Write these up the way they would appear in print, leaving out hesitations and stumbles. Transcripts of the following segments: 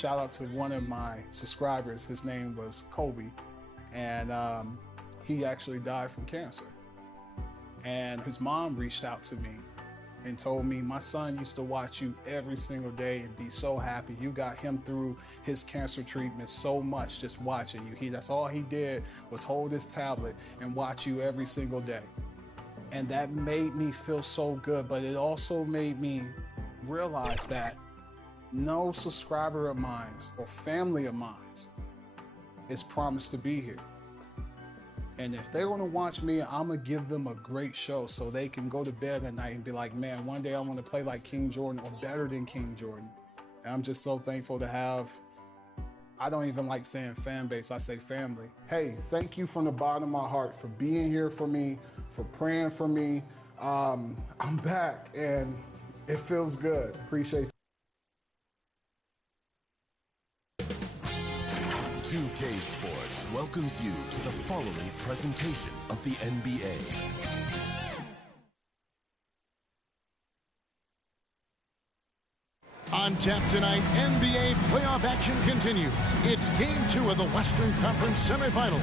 shout out to one of my subscribers. His name was Kobe, and he actually died from cancer. And his mom reached out to me and told me, my son used to watch you every single day and be so happy. You got him through his cancer treatment so much just watching you. That's all he did was hold his tablet and watch you every single day. And that made me feel so good, but it also made me realize that no subscriber of mine or family of mine is promised to be here. And if they're gonna watch me, I'm gonna give them a great show so they can go to bed at night and be like, man, one day I wanna play like King Jordan or better than King Jordan. And I'm just so thankful to have, I don't even like saying fan base, I say family. Hey, thank you from the bottom of my heart for being here for me, for praying for me. I'm back and it feels good. Appreciate you. 2K Sports welcomes you to the following presentation of the NBA. On tap tonight, NBA playoff action continues. It's Game 2 of the Western Conference Semifinals.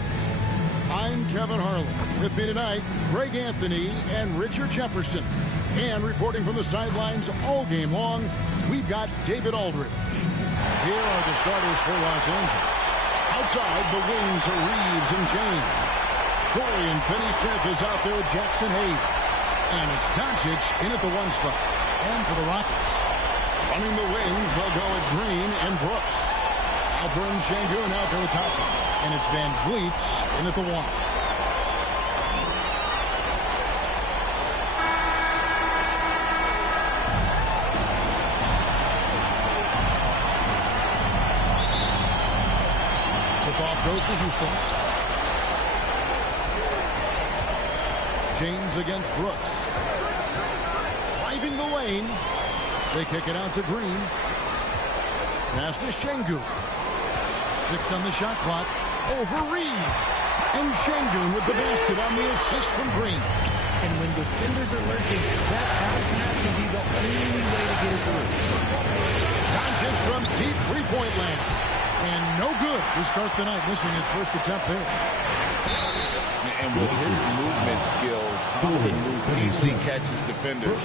I'm Kevin Harlan. With me tonight, Greg Anthony and Richard Jefferson. And reporting from the sidelines all game long, we've got David Aldridge. Here are the starters for Los Angeles. Outside, the wings are Reeves and James. Dorian Finney-Smith is out there with Jackson Hayes. And it's Doncic in at the 1 spot. And for the Rockets, running the wings, they'll go with Green and Brooks. Alperen Sengun out there with Thompson. And it's Van Vliet in at the 1. Tip-off goes to Houston. James against Brooks. Driving the lane. They kick it out to Green. Pass to Sengun. 6 on the shot clock. Over Reeves. And Sengun with the basket on the assist from Green. And when defenders are lurking, that bounce pass can be the only way to get it through. Doncic from deep three-point land. And no good to start the night, missing his first attempt there. And with his movement skills, Thompson routinely catches defenders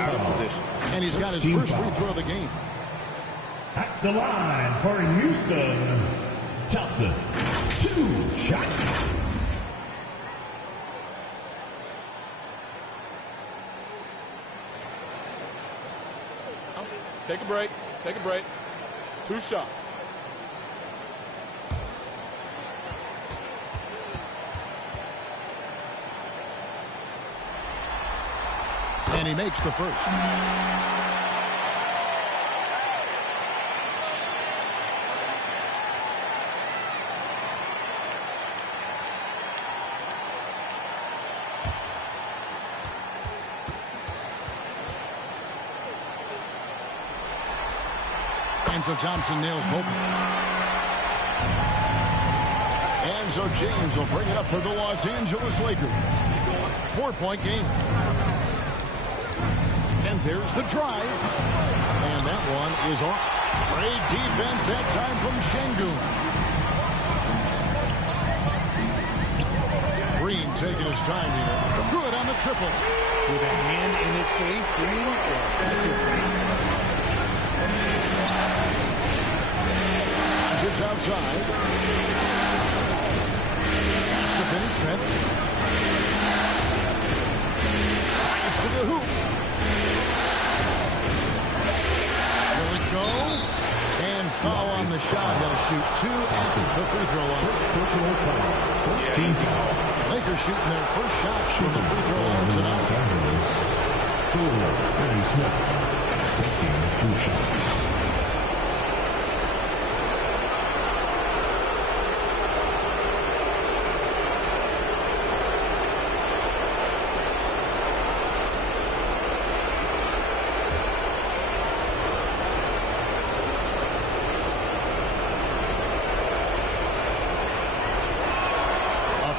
out of position. And he's got his first free throw of the game. At the line for Houston, Thompson. 2 shots. Take a break. Take a break. 2 shots. And he makes the first. And so Thompson nails both. And so James will bring it up for the Los Angeles Lakers. 4-point game. And there's the drive. And that one is off. Great defense that time from Sengun. Green taking his time here. Good on the triple. With a hand in his face, Green, that's just It's outside. Pass to Finney-Smith. Pass to the hoop. Will it go? And foul on the shot. He'll shoot 2 at the free throw line. Lakers shooting their first shot from the free throw line tonight. Finney-Smith taking 2 shots.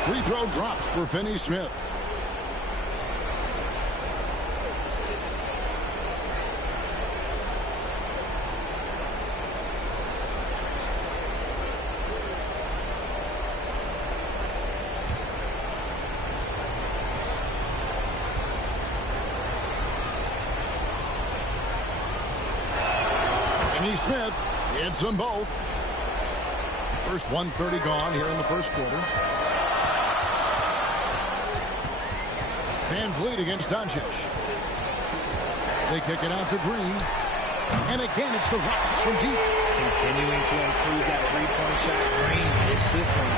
Free throw drops for Finney-Smith. Finney Smith hits them both. First 1:30 gone here in the first quarter. Van Vliet against Doncic. They kick it out to Green. And again, it's the Rockets from deep. Continuing to improve that three-point shot. Green hits this one.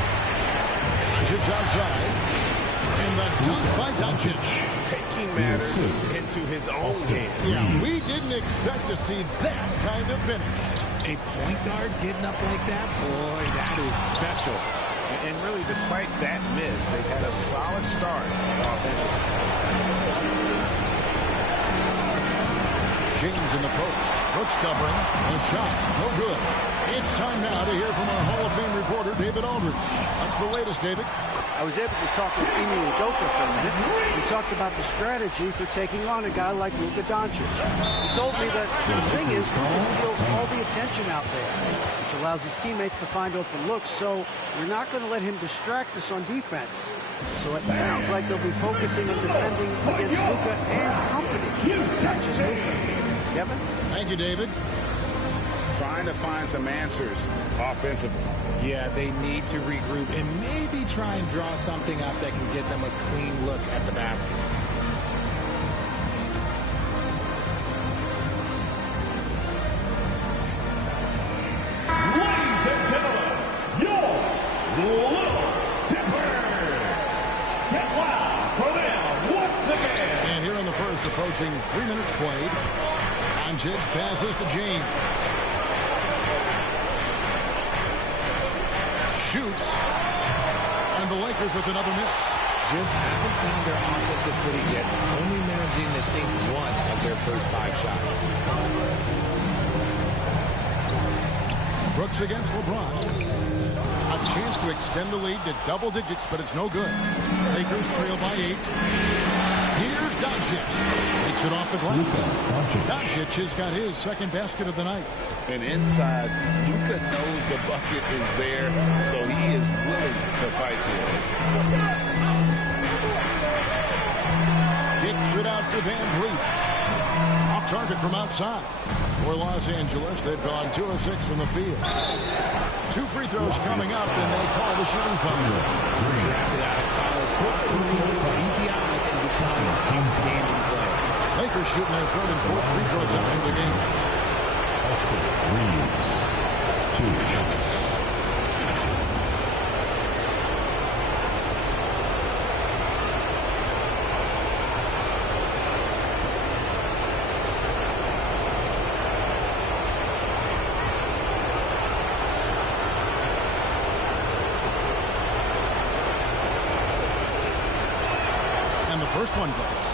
Doncic outside. And the dunk by Doncic. Taking matters into his own hands. Yeah, we didn't expect to see that kind of finish. A point guard getting up like that, boy, that is special. And really, despite that miss, they've had a solid start offensively. James in the post. Brooks covering. A shot. No good. It's time now to hear from our Hall of Fame reporter, David Aldridge. What's the latest, David? I was able to talk with Emi Udoka for a minute. We talked about the strategy for taking on a guy like Luka Doncic. He told me that the thing is, Luka steals all the attention out there, which allows his teammates to find open looks, so we're not going to let him distract us on defense. So it sounds like they'll be focusing on defending against Luka and company, not just Luka. Kevin? Thank you, David. Trying to find some answers offensively. Yeah, they need to regroup and maybe try and draw something up that can get them a clean look at the basket. Ladies and gentlemen, your little tipper. Get wild for them once again. And here in the first, approaching 3 minutes played. Doncic passes to James. Shoots. And the Lakers with another miss. Just haven't found their offensive footing yet, only managing to sink one of their first 5 shots. Brooks against LeBron. A chance to extend the lead to double digits, but it's no good. Lakers trail by 8. Here's Doncic. Takes it off the glass. Doncic has got his second basket of the night. And inside, Luka knows the bucket is there, so he is willing to fight for it. Kicks it out to Van Vliet. Off target from outside. For Los Angeles, they've gone 2 of 6 from the field. 2 free throws coming up, and they call the shooting foul. Drafted out of college, Brooks believes he'll beat the odds and become an outstanding player. Lakers shooting their third and fourth free throw attempts of the game. Oscar Reeves, 2 shots. And the first one drops.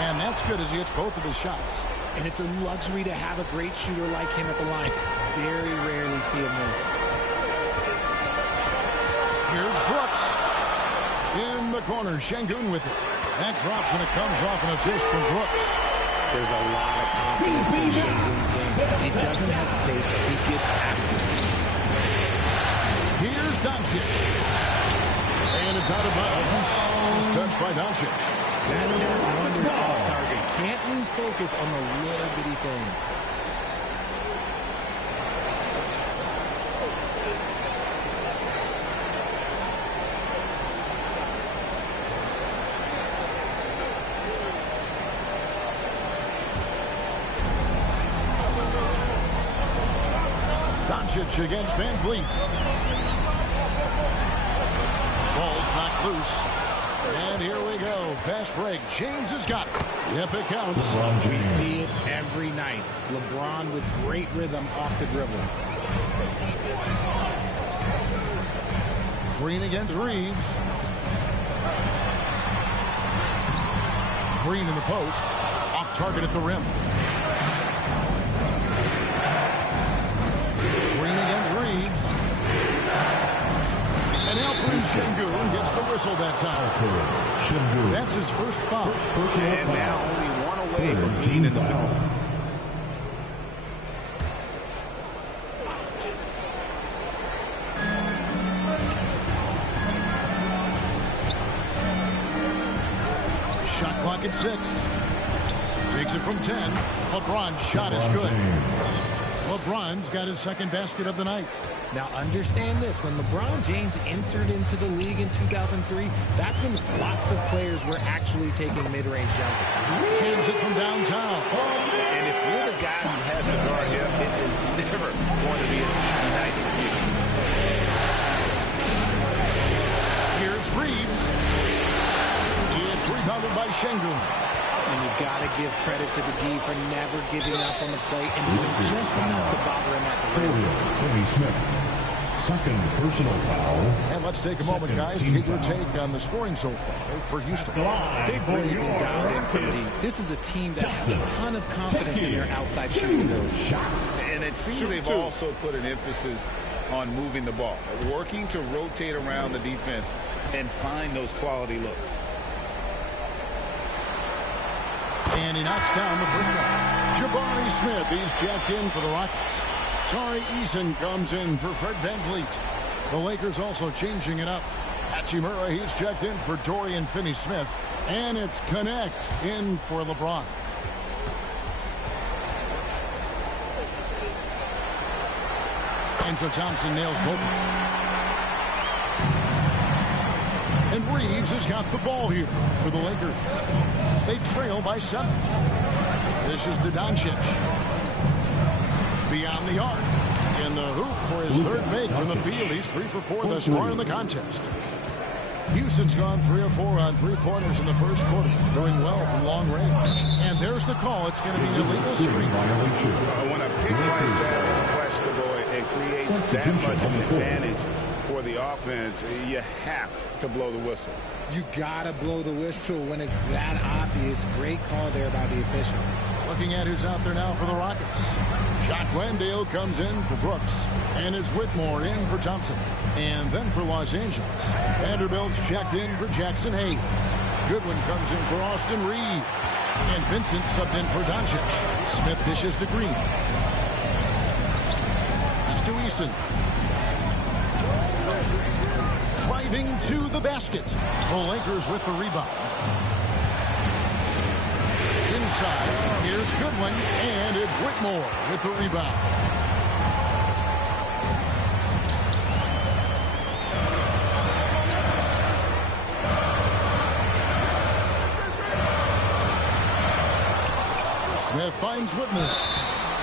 And that's good as he hits both of his shots. And it's a luxury to have a great shooter like him at the line. Very rarely see him miss. Here's Brooks. In the corner, Şengün with it. That drops and it comes off an assist from Brooks. There's a lot of confidence in Şengün's game. He doesn't hesitate. He gets after it. Here's Doncic. And it's out of bounds. It's touched by Doncic. That does wonder off target. Can't lose focus on the little bitty things. Doncic against Van Vliet. Ball's knocked loose. And here we go. Fast break. James has got it. Yep, it counts. We see it every night. LeBron with great rhythm off the dribble. Green against Reeves. Green in the post. Off target at the rim. Green against Reeves. And Alperen Şengün gets the whistle that time. That's his first foul. And now only 1 away from being in the middle. Shot clock at 6. Takes it from 10. LeBron's shot is good. LeBron's got his second basket of the night. Now understand this, when LeBron James entered into the league in 2003, that's when lots of players were actually taking mid-range jumpers. Hands it from downtown. And if you're the guy who has to guard him, it is never going to be an easy night for you. Here's Reeves. It's rebounded by Şengün. And you've got to give credit to the D for never giving up on the play and doing just enough to bother him at the rim. Timmy Smith. Second personal foul. And let's take a moment, guys, to get your take on the scoring so far for Houston. They've really been dialed in from deep. This is a team that has a ton of confidence in their outside shooting ability. And it seems they've also put an emphasis on moving the ball, working to rotate around the defense and find those quality looks. And he knocks down the first one. Jabari Smith, he's jacked in for the Rockets. Tari Eason comes in for Fred VanVleet. The Lakers also changing it up. Hachimura, he's checked in for Dorian Finney-Smith. And it's Connect in for LeBron. And so Thompson nails both of them. And Reeves has got the ball here for the Lakers. They trail by 7. This is to Doncic. Beyond the arc. In the hoop for his third make from the field. He's 3 for 4 thus far in the contest. Houston's gone 3 of 4 on 3-pointers in the first quarter. Doing well from long range. And there's the call. It's going to be an illegal screen. When a pick like that is questionable and creates that much of an advantage for the offense, you have to blow the whistle. You gotta blow the whistle when it's that obvious. Great call there by the official. Looking at who's out there now for the Rockets. Jock Landale comes in for Brooks. And it's Whitmore in for Thompson. And then for Los Angeles, Vanderbilt's checked in for Jackson Hayes. Goodwin comes in for Austin Reed. And Vincent subbed in for Doncic. Smith dishes to Green. That's to Eason. Driving to the basket. The Lakers with the rebound. Inside, here's Goodwin, and it's Whitmore with the rebound. Smith finds Whitmore.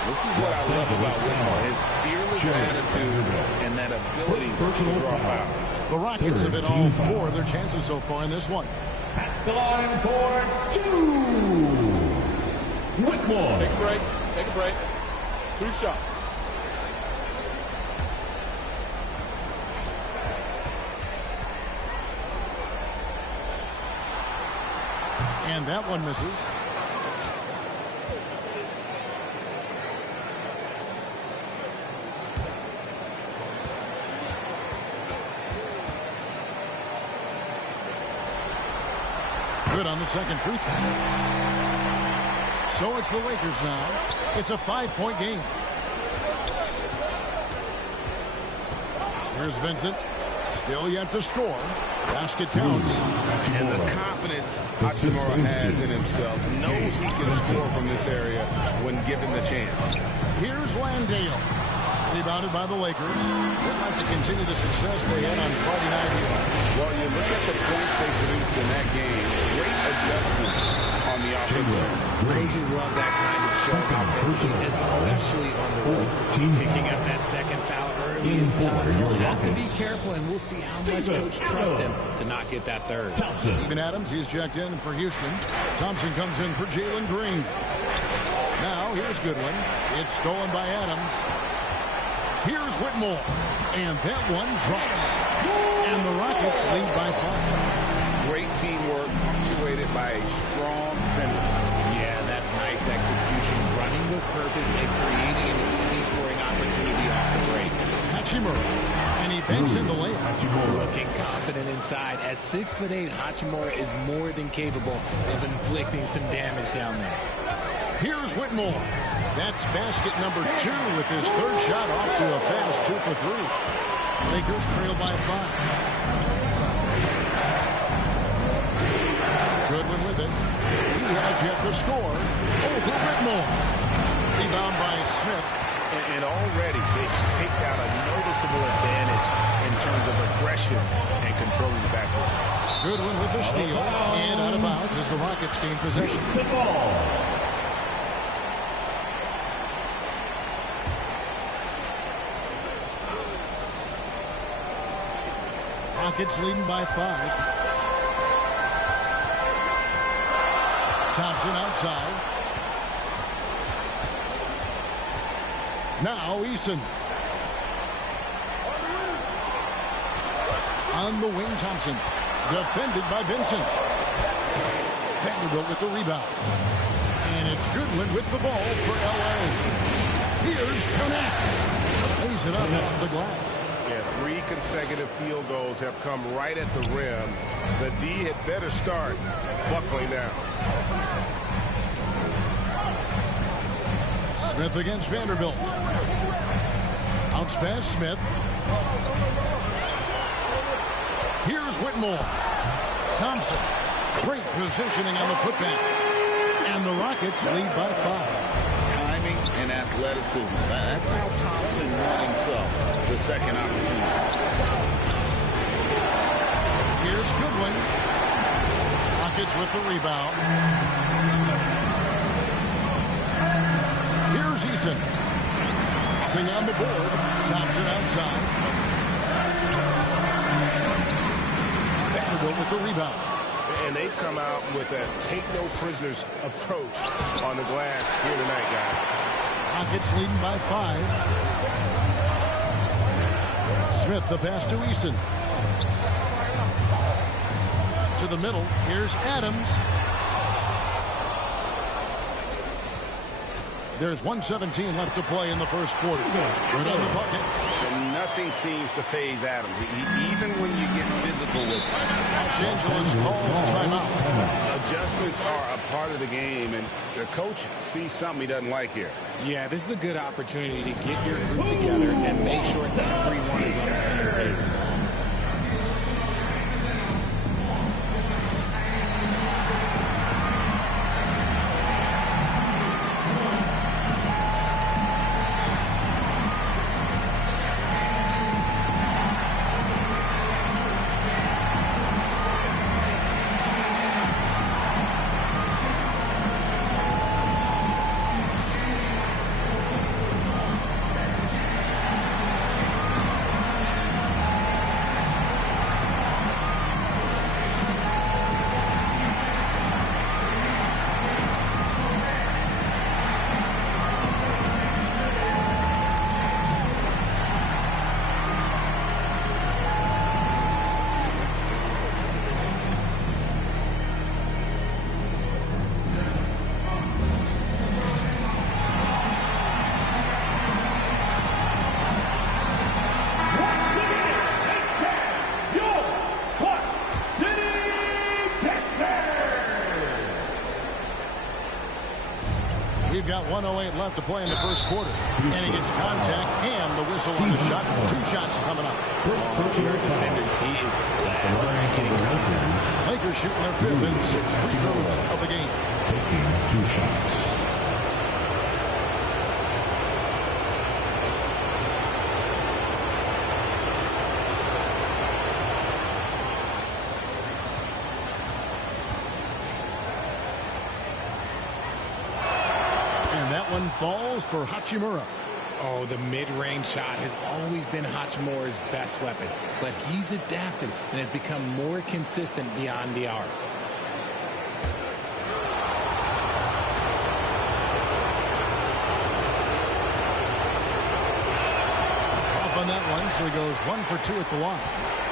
This is what I love about Whitmore, his fearless attitude and that ability to draw foul. The Rockets have hit all 4 of their chances so far in this one. At the line for 2. Whitmore. Take a break. Take a break. 2 shots. And that one misses. Good on the second free throw. So it's the Lakers now. It's a 5-point game. Here's Vincent. Still yet to score. Basket counts. And the confidence Hachimura has in himself, knows he can score from this area when given the chance. Here's Landale. Rebounded by the Lakers. They'd like to continue the success they had on Friday night. Well, you look at the points they produced in that game. Great adjustments on the offensive end. Coaches love that kind of show offensively, especially on the road. Picking up that second foul early is tough. He'll have to be careful, and we'll see how much Coach trusts him to not get that third. Steven Adams, he's checked in for Houston. Thompson comes in for Jalen Green. Now, here's Goodwin. It's stolen by Adams. Here's Whitmore. And that one drops. And the Rockets lead by 5. Great teamwork punctuated by a strong finish. Yeah, that's nice execution. Running with purpose and creating an easy scoring opportunity off the break. Hachimura. And he banks in the layup. Looking confident inside. At 6'8", Hachimura is more than capable of inflicting some damage down there. Here's Whitmore. That's basket number 2 with his third shot off to a fast 2 for 3. Lakers trail by 5. Goodwin with it. He has yet to score. Over Whitmore. Rebound by Smith. And already they've staked out a noticeable advantage in terms of aggression and controlling the backcourt. Goodwin with the steal. And out of bounds as the Rockets gain possession. Rockets leading by 5. Thompson outside. Now Eason. On the wing, Thompson. Defended by Vincent. Vanderbilt with the rebound. And it's Goodwin with the ball for L.A. Here's Connect. Lays it up off the glass. Yeah, 3 consecutive field goals have come right at the rim. The D had better start buckling down. Smith against Vanderbilt. Bounce pass, Smith. Here's Whitmore. Thompson. Great positioning on the putback. And the Rockets lead by 5. Timing and athleticism. That's how Thompson won himself the second opportunity. Here's Goodwin. Rockets with the rebound. Here's Eason. Nothing on the board. Thompson outside. Vanderbilt with the rebound. And they've come out with a take-no-prisoners approach on the glass here tonight, guys. Rockets leading by 5. Smith, the pass to Eason. To the middle. Here's Adams. There's 1:17 left to play in the first quarter. Right on the bucket. And nothing seems to phase Adams. Even when you get physical with him. Los Angeles calls timeout. Adjustments are a part of the game, and their coach sees something he doesn't like here. Yeah, this is a good opportunity to get your group together and make sure everyone is on the same page. We've got 1:08 left to play in the first quarter. And he gets contact and the whistle on the shot. 2 shots coming up. Defender, he is clever at getting contact. Lakers shooting their 5th and 6th free throws of the game. Taking 2 shots. One falls for Hachimura. Oh, the mid-range shot has always been Hachimura's best weapon, but he's adapted and has become more consistent beyond the arc. Off on that one, so he goes 1 for 2 at the line.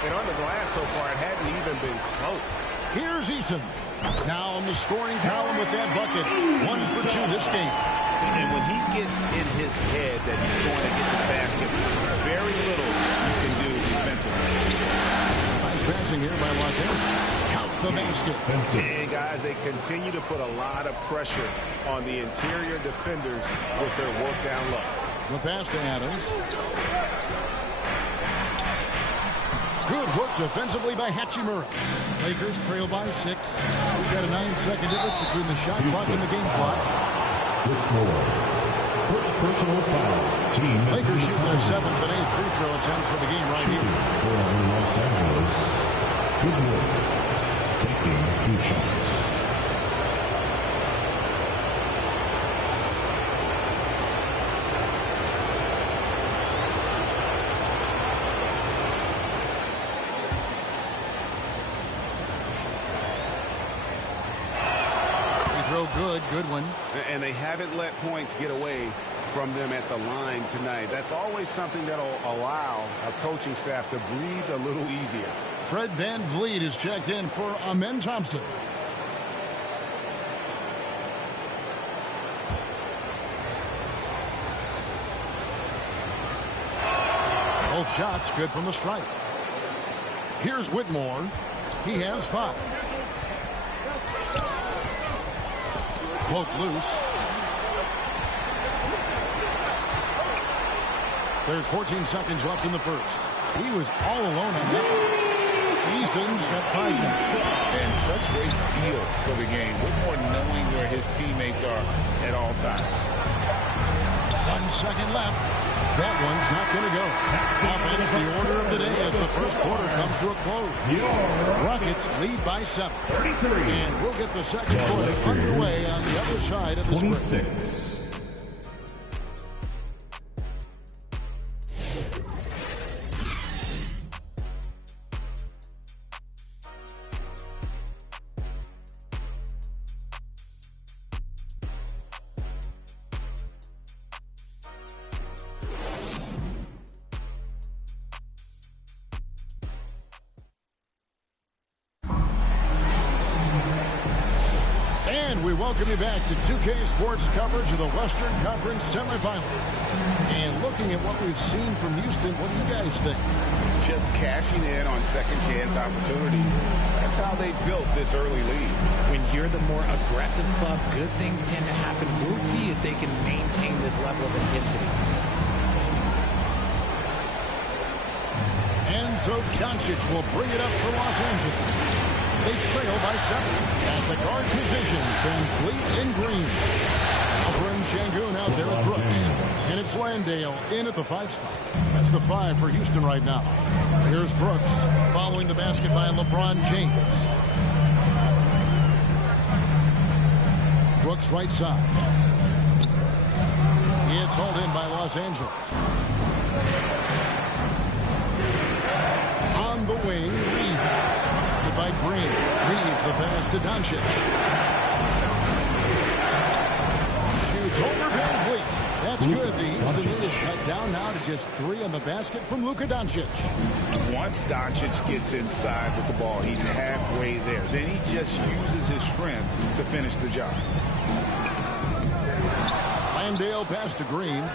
And on the glass so far, it hadn't even been close. Here's Eason. Now on the scoring column with that bucket. 1 for 2 this game. And when he gets in his head that he's going to get to the basket, very little you can do defensively. Nice pass passing here by Los Angeles. Count the basket. And guys, they continue to put a lot of pressure on the interior defenders with their work down low. The pass to Adams. Good work defensively by Hachimura. Lakers trail by 6. We've got a 9-second difference between the shot clock and the game clock. First personal foul. Team Lakers shooting their 7th and 8th free throw attempts for the game right here. For Los Angeles, Goodwood taking 2 shots. Good one. And they haven't let points get away from them at the line tonight. That's always something that'll allow a coaching staff to breathe a little easier. Fred VanVleet is checked in for Amen Thompson. Both shots good from the stripe. Here's Whitmore. He has 5. Poke loose. There's 14 seconds left in the first. He was all alone on that one. Eason's got 5 now. And such great feel for the game. Whitmore knowing where his teammates are at all times. 1 second left. That one's not going to go. Offense the order of the day as the first quarter comes to a close. Rockets lead by 7. And we'll get the second quarter underway on the other side of the screen. We welcome you back to 2K Sports coverage of the Western Conference Semifinals. And looking at what we've seen from Houston, what do you guys think? Just cashing in on second chance opportunities. That's how they built this early lead. When you're the more aggressive club, good things tend to happen. We'll see if they can maintain this level of intensity. And so Doncic will bring it up for Los Angeles. They trail by 7. At the guard position, VanVleet in green. Alfred Şengün out there at Brooks. And it's Landale in at the 5 spot. That's the 5 for Houston right now. Here's Brooks following the basket by LeBron James. Brooks right side. It's hauled in by Los Angeles. On the wing, Reeves. By Green. Leaves the pass to Doncic. Shoots over VanVleet. That's good. The Houston lead is cut down now to just 3 on the basket from Luka Doncic. Once Doncic gets inside with the ball, he's halfway there. Then he just uses his strength to finish the job. Landale pass to Green.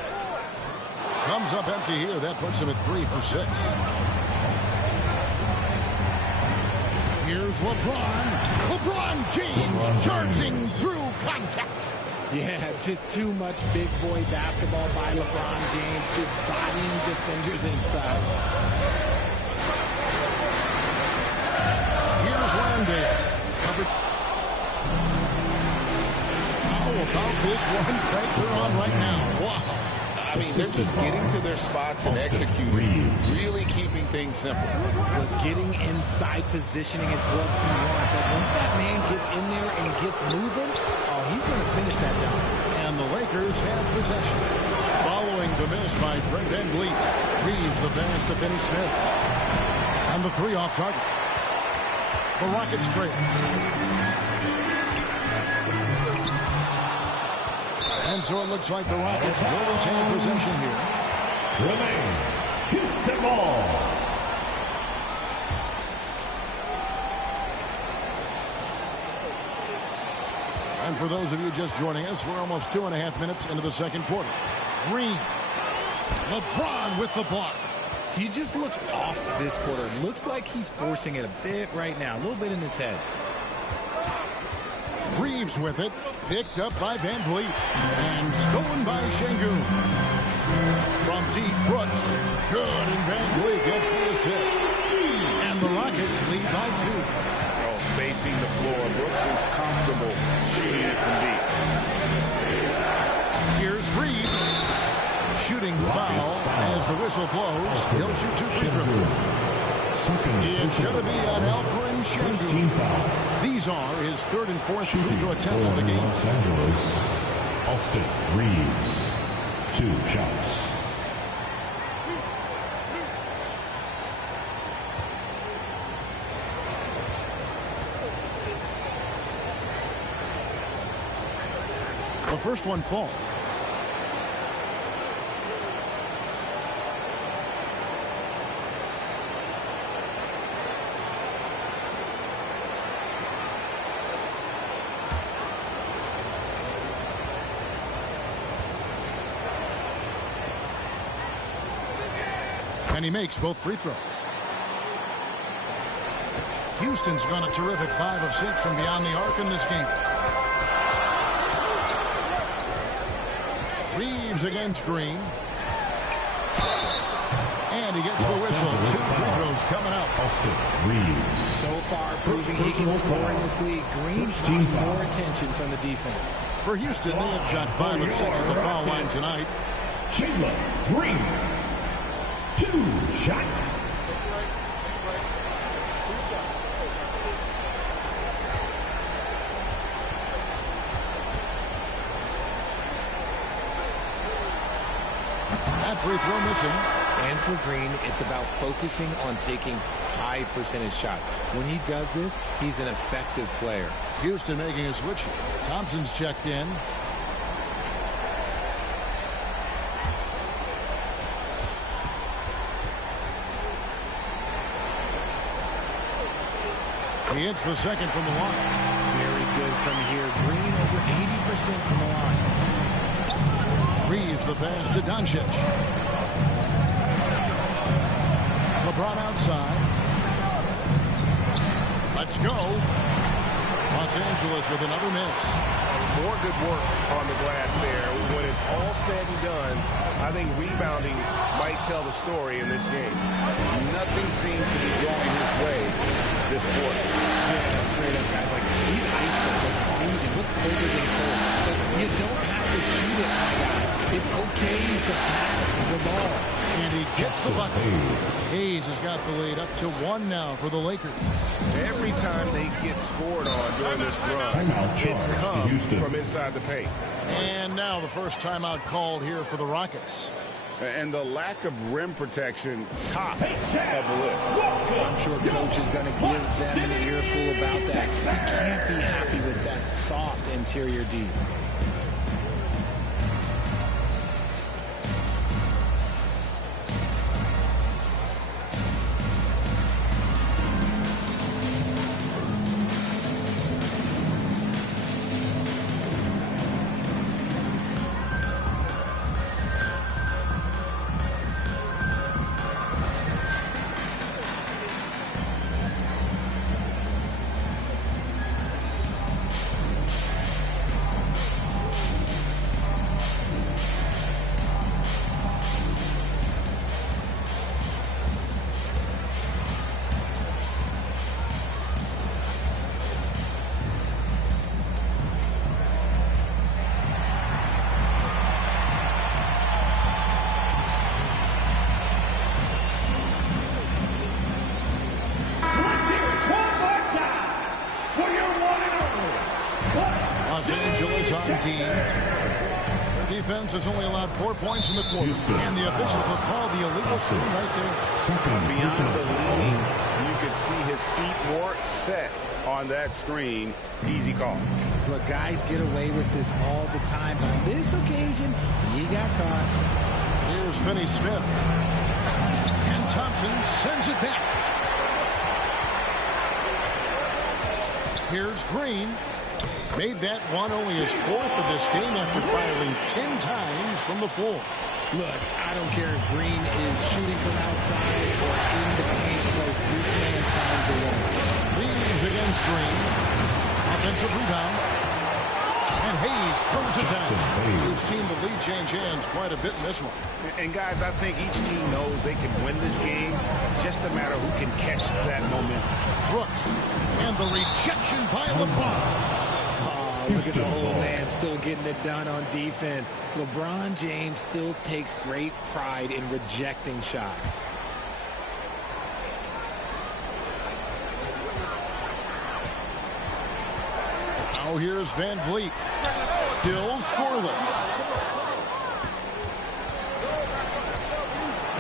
Comes up empty here. That puts him at 3 for 6. Here's LeBron. LeBron James charging through contact. Yeah, just too much big boy basketball by LeBron James. Just bodying defenders inside. Here's Landale. How about this one right they're on right now? Wow. I mean, they're just getting to their spots and executing, really keeping things simple. But getting inside positioning is what he wants. Like once that man gets in there and gets moving, oh, he's going to finish that down. And the Lakers have possession. Following the miss by Fred VanVleet. Reeves the pass to Finney Smith. And the 3 off target. The Rockets trail. And so it looks like the Rockets will retain possession here. Remain Houston ball. And for those of you just joining us, we're almost 2.5 minutes into the second quarter. Green. LeBron with the block. He just looks off this quarter. Looks like he's forcing it a bit right now, a little bit in his head. Reeves with it, picked up by Van Vliet, and stolen by Şengün. From deep, Brooks, good, and Van Vliet gets the assist. And the Rockets lead by 2. Oh, spacing the floor. Brooks is comfortable shooting it from deep. Here's Reeves. Shooting foul as the whistle blows. He'll shoot 2 free throws. It's going to be on Alperen Şengün. These are his 3rd and 4th free throw attempts of the game. Los Angeles, Austin Reeves. 2 shots. The first one falls. And he makes both free throws. Houston's gone a terrific 5 of 6 from beyond the arc in this game. Reeves against Green. And he gets the whistle. 2 free throws coming up. Austin Reeves. So far, proving he can score in this league. Green drawing more attention from the defense. For Houston, they have shot 5 of 6 at the foul line tonight. Jalen Green. 2 shots. That free throw missing. And for Green, it's about focusing on taking high percentage shots. When he does this, he's an effective player. Houston making a switch here. Thompson's checked in. He hits the second from the line. Very good from here. Green over 80% from the line. Reeves the pass to Doncic. LeBron outside. Let's go. Los Angeles with another miss. More good work on the glass there. When it's all said and done, I think rebounding might tell the story in this game. Nothing seems to be going his way this quarter. Yeah, straight up, guys. Like, these ice cold, they're freezing. What's colder than cold? But you don't have to shoot it like that. It's okay to pass the ball. And he gets the bucket. Hayes has got the lead up to 1 now for the Lakers. Every time they get scored on during this run, it's come from inside the paint. And now the first timeout called here for the Rockets. And the lack of rim protection, top of the list. I'm sure coach is going to give them an earful about that. You can't be happy with that soft interior D. Angeles on D. Their defense has only allowed 4 points in the quarter. And the officials will call the illegal screen right there. Beyond the leaning, you could see his feet weren't set on that screen. Easy call. Look, guys get away with this all the time, but on this occasion, he got caught. Here's Finney Smith. And Thompson sends it back. Here's Green. Made that one only his 4th of this game after firing 10 times from the floor. Look, I don't care if Green is shooting from outside or in the paint close. This man finds a way. Leaves against Green. Offensive rebound. And Hayes throws it down. We've seen the lead change hands quite a bit in this one. And guys, I think each team knows they can win this game. Just a matter who can catch that momentum. Brooks. And the rejection by LeBron. Look at the old man still getting it done on defense. LeBron James still takes great pride in rejecting shots. Now here's Van Vliet. Still scoreless.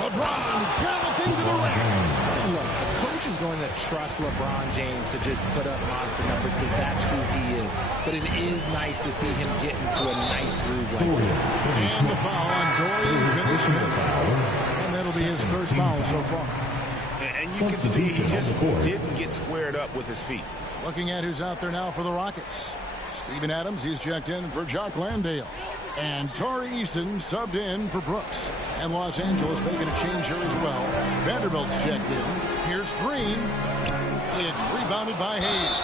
LeBron galloping to the rim. Look, a coach is going to trust LeBron James to just put up monster numbers because that's who he is. But it is nice to see him get into a nice groove like this. And the foul on Dorian Finney-Smith. And that'll be his third foul so far. And you can see he just didn't get squared up with his feet. Looking at who's out there now for the Rockets. Steven Adams, he's checked in for Jock Landale. And Tari Eason subbed in for Brooks. And Los Angeles making a change here as well. Vanderbilt's checked in. Here's Green. It's rebounded by Hayes.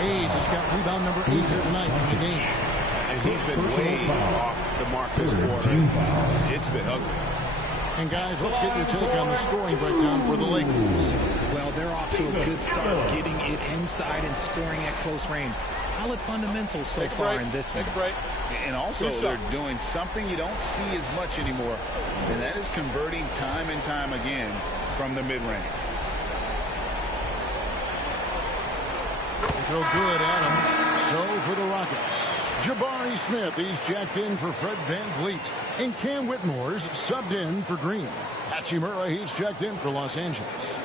Hayes has got rebound number 8 here tonight in the game. And he's been way off the mark this quarter. It's been ugly. And guys, let's get your take on the scoring breakdown for the Lakers. Well, they're off to a good start, getting it inside and scoring at close range. Solid fundamentals so far in this one. And also, they're doing something you don't see as much anymore, and that is converting time and time again from the mid-range. They throw good, Adams. So for the Rockets. Jabari Smith, he's jacked in for Fred Van Vliet. And Cam Whitmore's subbed in for Green. Hachimura, he's checked in for Los Angeles.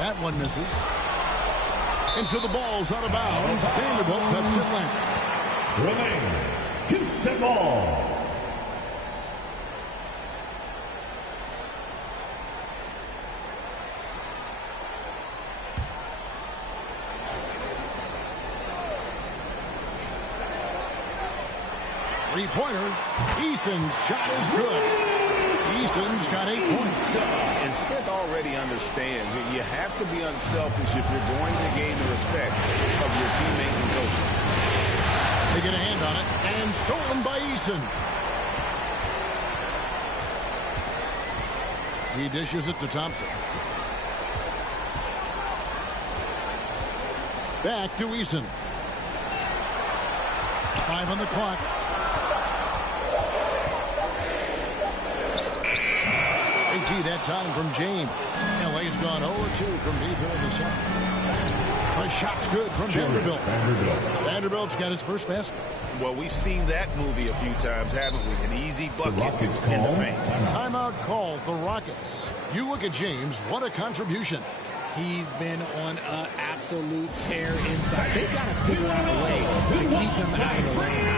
That one misses. And so the ball's out of bounds. Vanderbilt touched it left. Remain. Houston ball. Three-pointer. Eason's shot is good. Eason's got 8 points. And Smith already understands that you have to be unselfish if you're going to gain the respect of your teammates and coaches. They get a hand on it, and stolen by Eason. He dishes it to Thompson. Back to Eason. 5 on the clock. AT that time from James. LA's gone 0-2 from deep here in the second. The shot's good from Vanderbilt. Vanderbilt's got his first basket. Well, we've seen that movie a few times, haven't we? An easy bucket in the paint. Timeout called the Rockets. You look at James, what a contribution. He's been on an absolute tear inside. They've got to figure out a way to keep him out of the lane.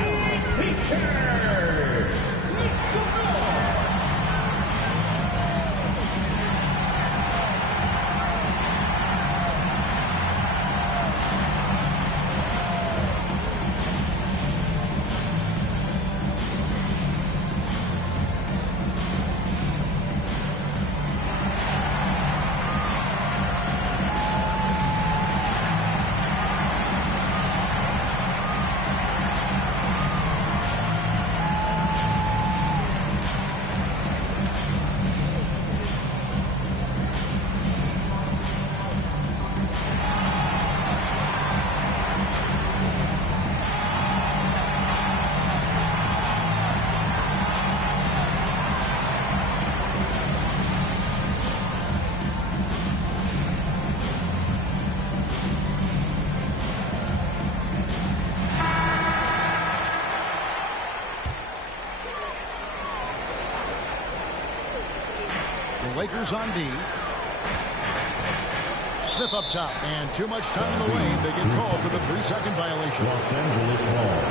Lakers on D. Smith up top, and too much time in the lane. They get called for the 3-second violation. Los Angeles ball.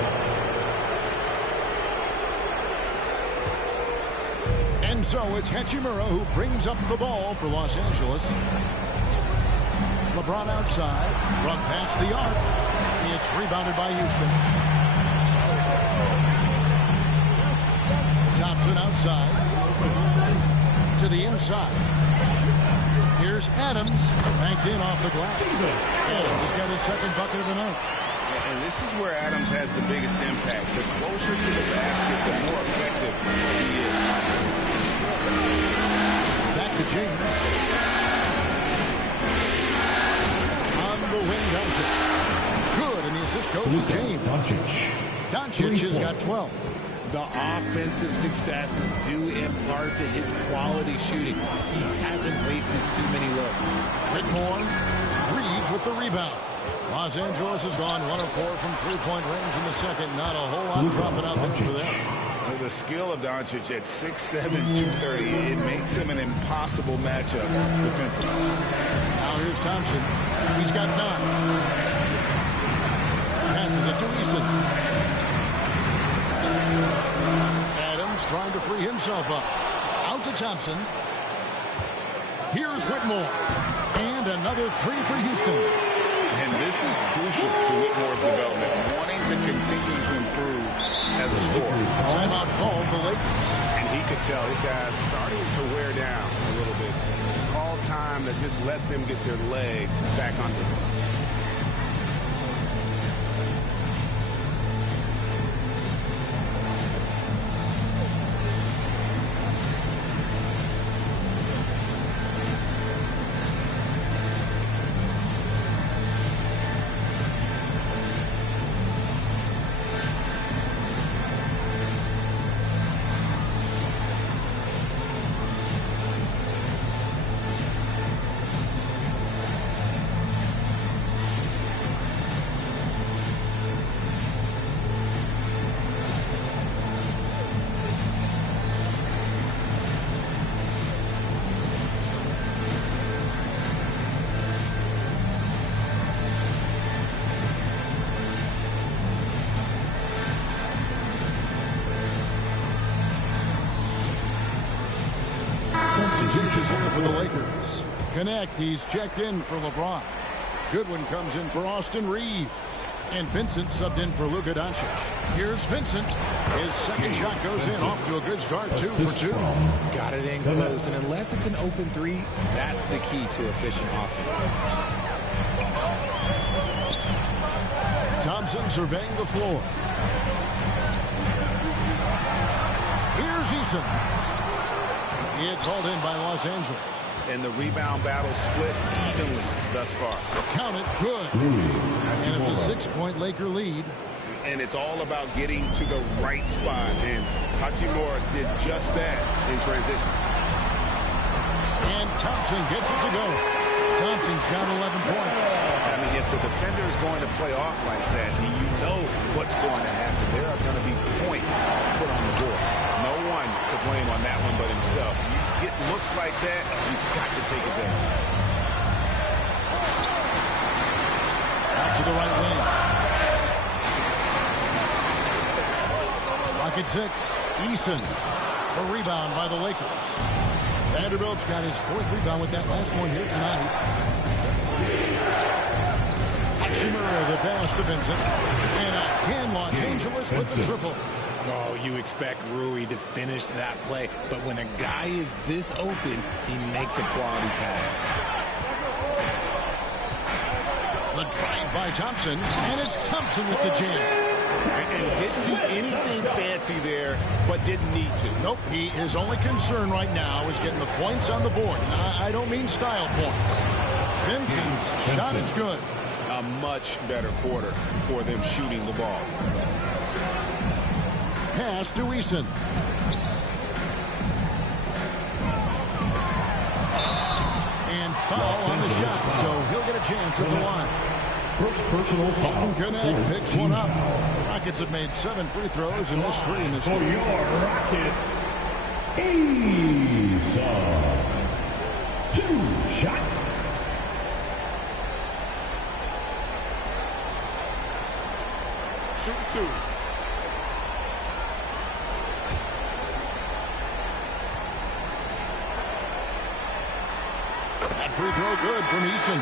And so it's Hachimura who brings up the ball for Los Angeles. LeBron outside, from past the arc. It's rebounded by Houston. Thompson outside. To the inside. Here's Adams, banked in off the glass. Adams has got his second bucket of the night. And this is where Adams has the biggest impact. The closer to the basket, the more effective he is. Back to James. On the wing, Doncic. Good, and the assist goes to James. Doncic has got 12. The offensive successes due in part to his quality shooting. He hasn't wasted too many looks. Whitmore, Reeves with the rebound. Los Angeles has gone 1 of 4 from three-point range in the second. Not a whole lot dropping out there for them. Well, the skill of Doncic at 6'7", 230, it makes him an impossible matchup defensively. Now here's Thompson. He's got 9. Passes it to Easton. Adams trying to free himself up. Out to Thompson. Here's Whitmore. And another 3 for Houston. And this is crucial to Whitmore's development, wanting to continue to improve as a scorer. Timeout called the Lakers. And he could tell his guys starting to wear down a little bit. Call time to just let them get their legs back under them. Changes here for the Lakers. Connect, he's checked in for LeBron. Goodwin comes in for Austin Reeves. And Vincent subbed in for Luka Doncic. Here's Vincent. His second shot goes in, off to a good start, 2 for 2. Got it in close, and unless it's an open 3, that's the key to efficient offense. Thompson surveying the floor. Here's Eason. It's hauled in by Los Angeles. And the rebound battle split evenly thus far. Count it, good. And it's a 6-point Laker lead. And it's all about getting to the right spot. And Hachimura did just that in transition. And Thompson gets it to go. Thompson's got 11 points. I mean, if the defender is going to play off like that, then you know what's going to happen. There are going to be points put on the board. No one to blame on that one but himself. You get looks like that, you've got to take advantage. Out to the right wing. Rocket 6. Eason. A rebound by the Lakers. Vanderbilt's got his 4th rebound with that last one here tonight. Hachimura the pass to Vincent. And again, Los Angeles with the triple. Oh, you expect Rui to finish that play, but when a guy is this open, he makes a quality pass. The drive by Thompson, and it's Thompson with the jam. And didn't do anything fancy there, but didn't need to. Nope, his only concern right now is getting the points on the board. And I don't mean style points. Vincent's shot is good. A much better quarter for them shooting the ball. Pass to Eason. And foul on the shot, so he'll get a chance at the line. First personal foul. Connect picks one up. Rockets have made 7 free throws and missed 3 in this For game. your Rockets, Eason. 2 shots. Shoot 2. free throw good from Eason.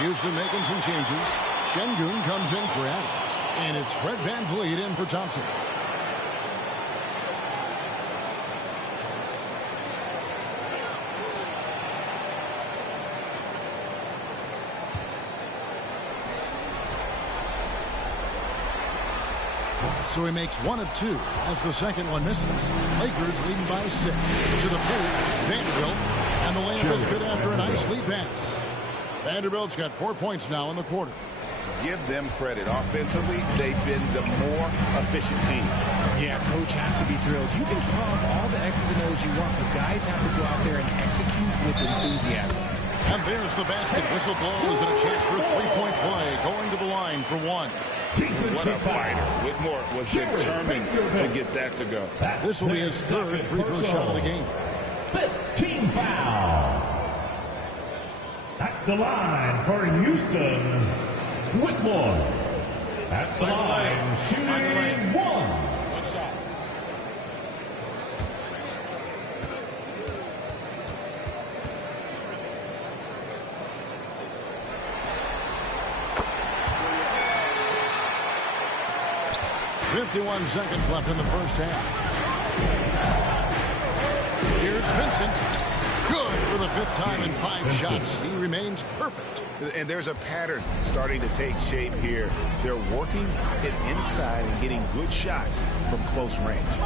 Houston making some changes. Şengün comes in for Adams. And it's Fred VanVleet in for Thompson. So he makes 1 of 2 as the second one misses. Lakers leading by 6. To the paint, Vanderbilt. And the layup is good after a nice lead pass. Vanderbilt's got 4 points now in the quarter. Give them credit. Offensively, they've been the more efficient team. Yeah, coach has to be thrilled. You can draw up all the X's and O's you want, but guys have to go out there and execute with enthusiasm. And there's the basket. Whistle blows and a chance for a three-point play. Going to the line for one. What a fighter. Whitmore was determined to get that to go. This will be his third free throw shot of the game. 15 foul. At the line for Houston, Whitmore. At the line, shooting 1. One shot. .51 seconds left in the first half. Here's Vincent. Good for the 5th time in 5 shots. He remains perfect. And there's a pattern starting to take shape here. They're working it inside and getting good shots from close range.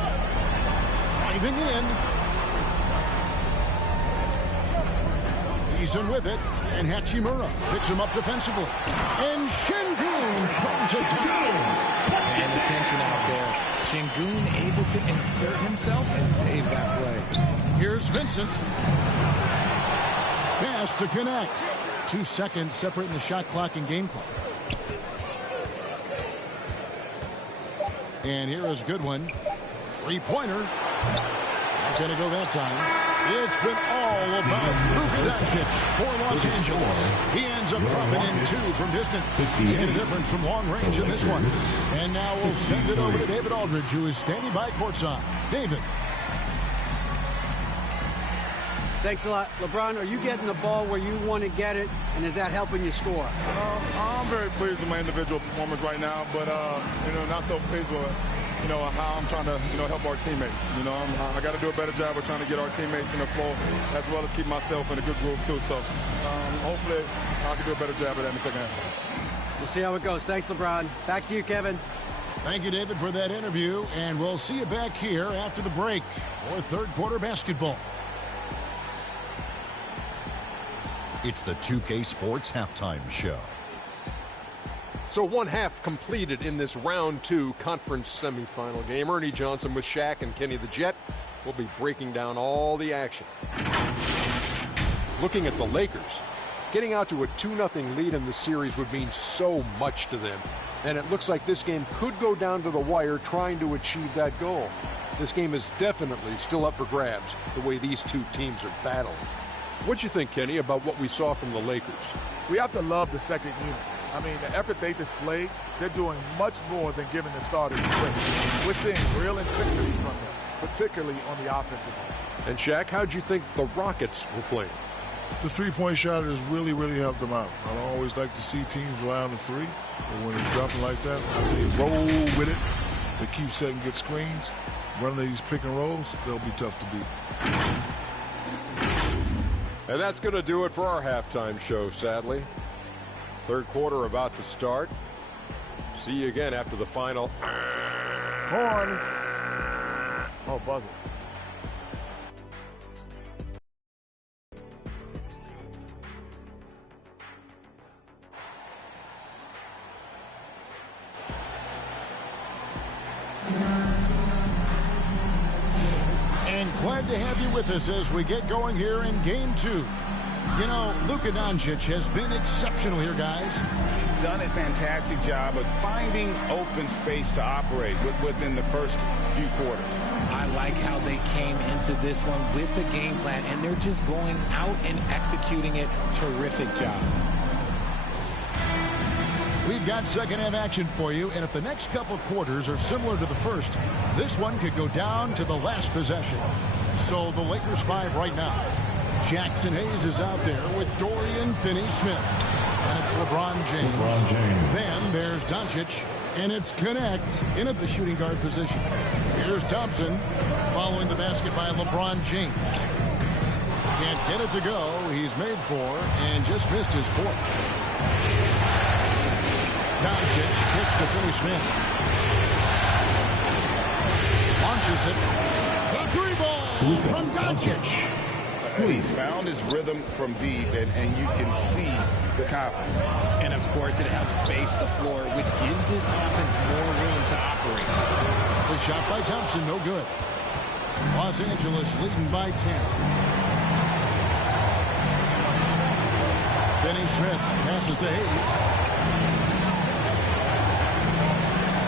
Driving in. Eason with it. And Hachimura picks him up defensively. And Şengün throws it down. And attention out there. Şengün able to insert himself and save that play. Here's Vincent. Pass to connect. 2 seconds separating the shot clock and game clock. And here is Goodwin. 3-pointer. Not going to go that time. It's been all about Luka Doncic for Los Angeles. He ends up dropping in 2 from distance. Making a difference from long range in this one. And now we'll send it over to David Aldridge, who is standing by courtside. David. Thanks a lot. LeBron, are you getting the ball where you want to get it, and is that helping you score? I'm very pleased with my individual performance right now, but, not so pleased with how I'm trying to, help our teammates. I got to do a better job of trying to get our teammates in the flow as well as keep myself in a good groove, too. So hopefully I can do a better job of that in the second half. We'll see how it goes. Thanks, LeBron. Back to you, Kevin. Thank you, David, for that interview, and we'll see you back here after the break for third quarter basketball. It's the 2K Sports Halftime Show. So 1 half completed in this round 2 conference semifinal game. Ernie Johnson with Shaq and Kenny the Jet will be breaking down all the action. Looking at the Lakers, getting out to a 2-0 lead in the series would mean so much to them. And it looks like this game could go down to the wire trying to achieve that goal. This game is definitely still up for grabs, the way these two teams are battling. What'd you think, Kenny, about what we saw from the Lakers? We have to love the second unit. I mean, the effort they displayed, they're doing much more than giving the starters credit. We're seeing real intensity from them, particularly on the offensive end. And Shaq, how'd you think the Rockets were playing? The three-point shot has really, really helped them out. I always like to see teams rely on the three, but when it's dropping like that, I see it roll with it. They keep setting good screens, running these pick and rolls, they'll be tough to beat. And that's going to do it for our halftime show, sadly. Third quarter about to start. See you again after the final. Horn. Oh, buzzer. And glad to have you with us as we get going here in game 2. You know, Luka Doncic has been exceptional here, guys. He's done a fantastic job of finding open space to operate within the first few quarters. I like how they came into this one with a game plan, and they're just going out and executing it. Terrific job. We've got second half action for you, and if the next couple quarters are similar to the first, this one could go down to the last possession. So the Lakers 5 right now. Jackson Hayes is out there with Dorian Finney-Smith. And it's LeBron James. Then there's Doncic. And it's Connect in at the shooting guard position. Here's Thompson following the basket by LeBron James. Can't get it to go. He's made 4 and just missed his 4th. Doncic kicks to Finney-Smith. Launches it. The 3-ball from Doncic. He's found his rhythm from deep, and you can see the confidence. And, of course, it helps space the floor, which gives this offense more room to operate. The shot by Thompson, no good. Los Angeles leading by 10. Finney-Smith passes to Hayes.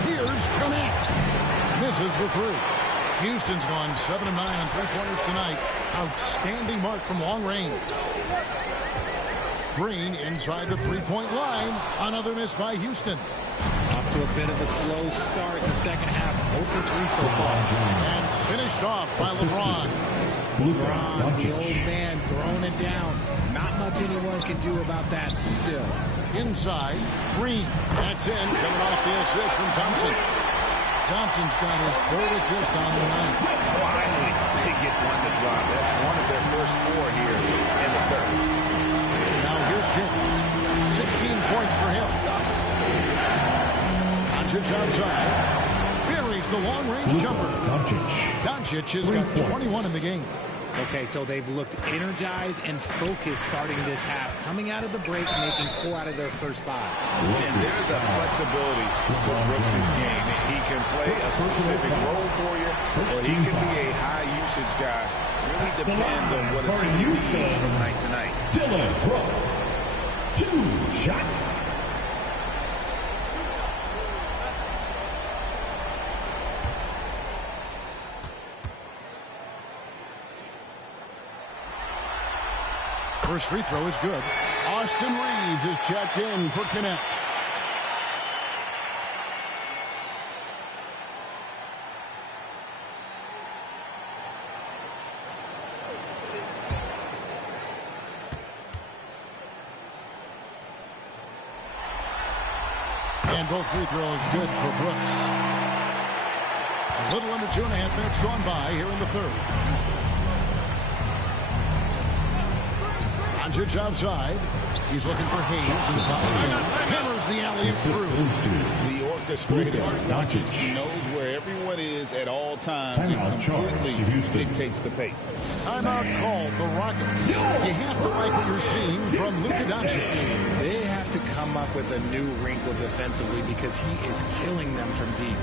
Here's Connect. Misses the 3. Houston's gone 7 of 9 on 3-pointers tonight. Outstanding mark from long range. Green inside the 3-point line. Another miss by Houston. Off to a bit of a slow start in the second half. 0 for 3 so far. And finished off by LeBron. LeBron, the old man, throwing it down. Not much anyone can do about that still. Inside, Green. That's in. Coming off the assist from Thompson. Thompson's got his 3rd assist on the night. Finally, they get one to drop. That's one of their first 4 here in the 3rd. Now here's James. 16 points for him. Doncic outside. Buries the long-range jumper. Doncic has got 21 in the game. Okay, so they've looked energized and focused starting this half, coming out of the break, making 4 out of their first 5. And there's a flexibility to Brooks' game. He can play a specific role for you, or he can be a high-usage guy. Really depends on what a team needs from night to night. Dylan Brooks, 2 shots. First free throw is good. Austin Reeves is checked in for Connect. And both free throws good for Brooks. A little under 2.5 minutes gone by here in the 3rd. Doncic outside. He's looking for Hayes and finds him. Hammers the alley-oop through. The orchestrator, Doncic, knows where everyone is at all times and completely dictates the pace. Timeout called the Rockets. You have to like what you're seeing from Luka Doncic. They have to come up with a new wrinkle defensively because he is killing them from deep.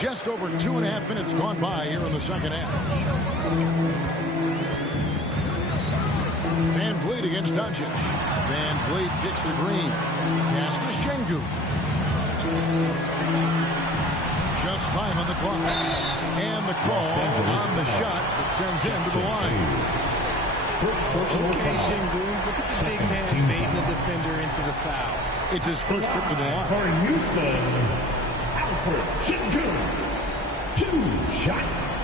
Just over 2.5 minutes gone by here in the second half. Van Vliet against Doncic. Van Vliet kicks to Green. Pass to Şengün. Just 5 on the clock. And the call on the shot that sends him to the line. Okay, Şengün, look at the big man baiting the defender into the foul. It's his first trip to the line. For Houston, Alfred Şengün, 2 shots.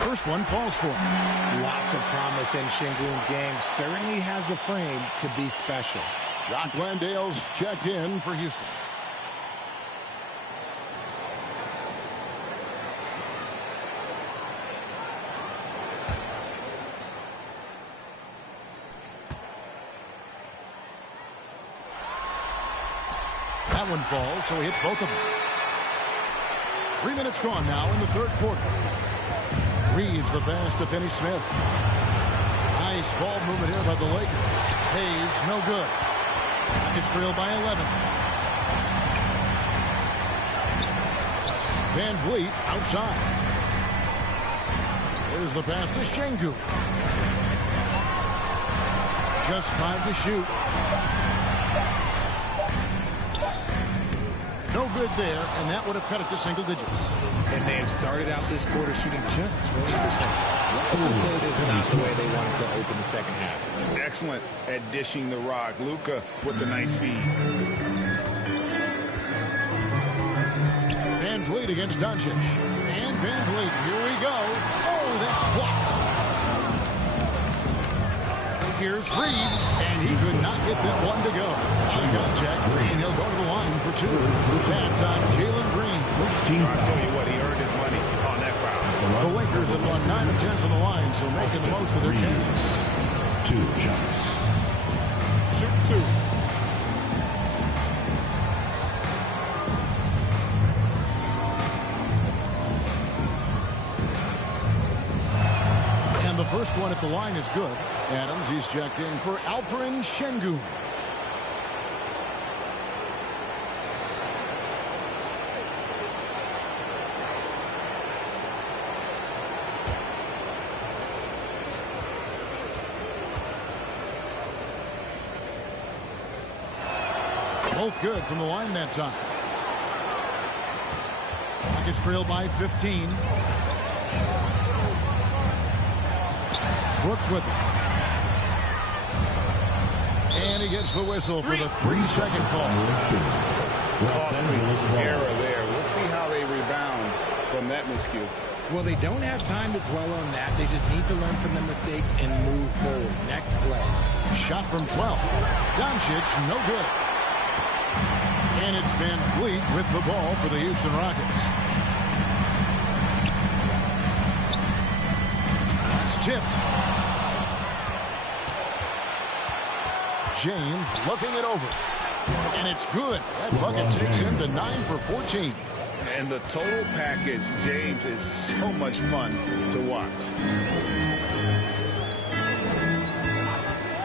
First one falls for him. Lots of promise in Şengün's game. Certainly has the frame to be special. Jock Landale's checked in for Houston. That one falls, so he hits both of them. 3 minutes gone now in the third quarter. Reeves the pass to Finney Smith. Nice ball movement here by the Lakers. Hayes, no good. Rockets trail by 11. Van Vliet outside. There's the pass to Şengün. Just 5 to shoot. No good there, and that would have cut it to single digits. And they have started out this quarter shooting just 20%. Let's just say this is not the way they wanted to open the second half. Excellent at dishing the rock. Luka with the nice feed. Van Vliet against Doncic. And Van Vliet, here we go. Oh, that's blocked. Here's Reeves, and he could not get that one to go. Out of contact, and he'll go to the line for 2. That's on Jalen Green. I'll tell you what, he earned his money on that foul. The Lakers have gone 9 of 10 from the line, so making the most of their chances. 2 shots. Shoot 2. And the first one at the line is good. Adams, he's checked in for Alperen Şengün. Both good from the line that time. Rockets trail by 15. Brooks with it. And he gets the whistle for the 3-second call. Costly error there. We'll see how they rebound from that miscue. Well, they don't have time to dwell on that. They just need to learn from their mistakes and move forward. Next play. Shot from 12. Doncic, no good. And it's Van Vliet with the ball for the Houston Rockets. It's tipped. James looking it over. And it's good. That bucket takes him to 9 for 14. And the total package, James, is so much fun to watch.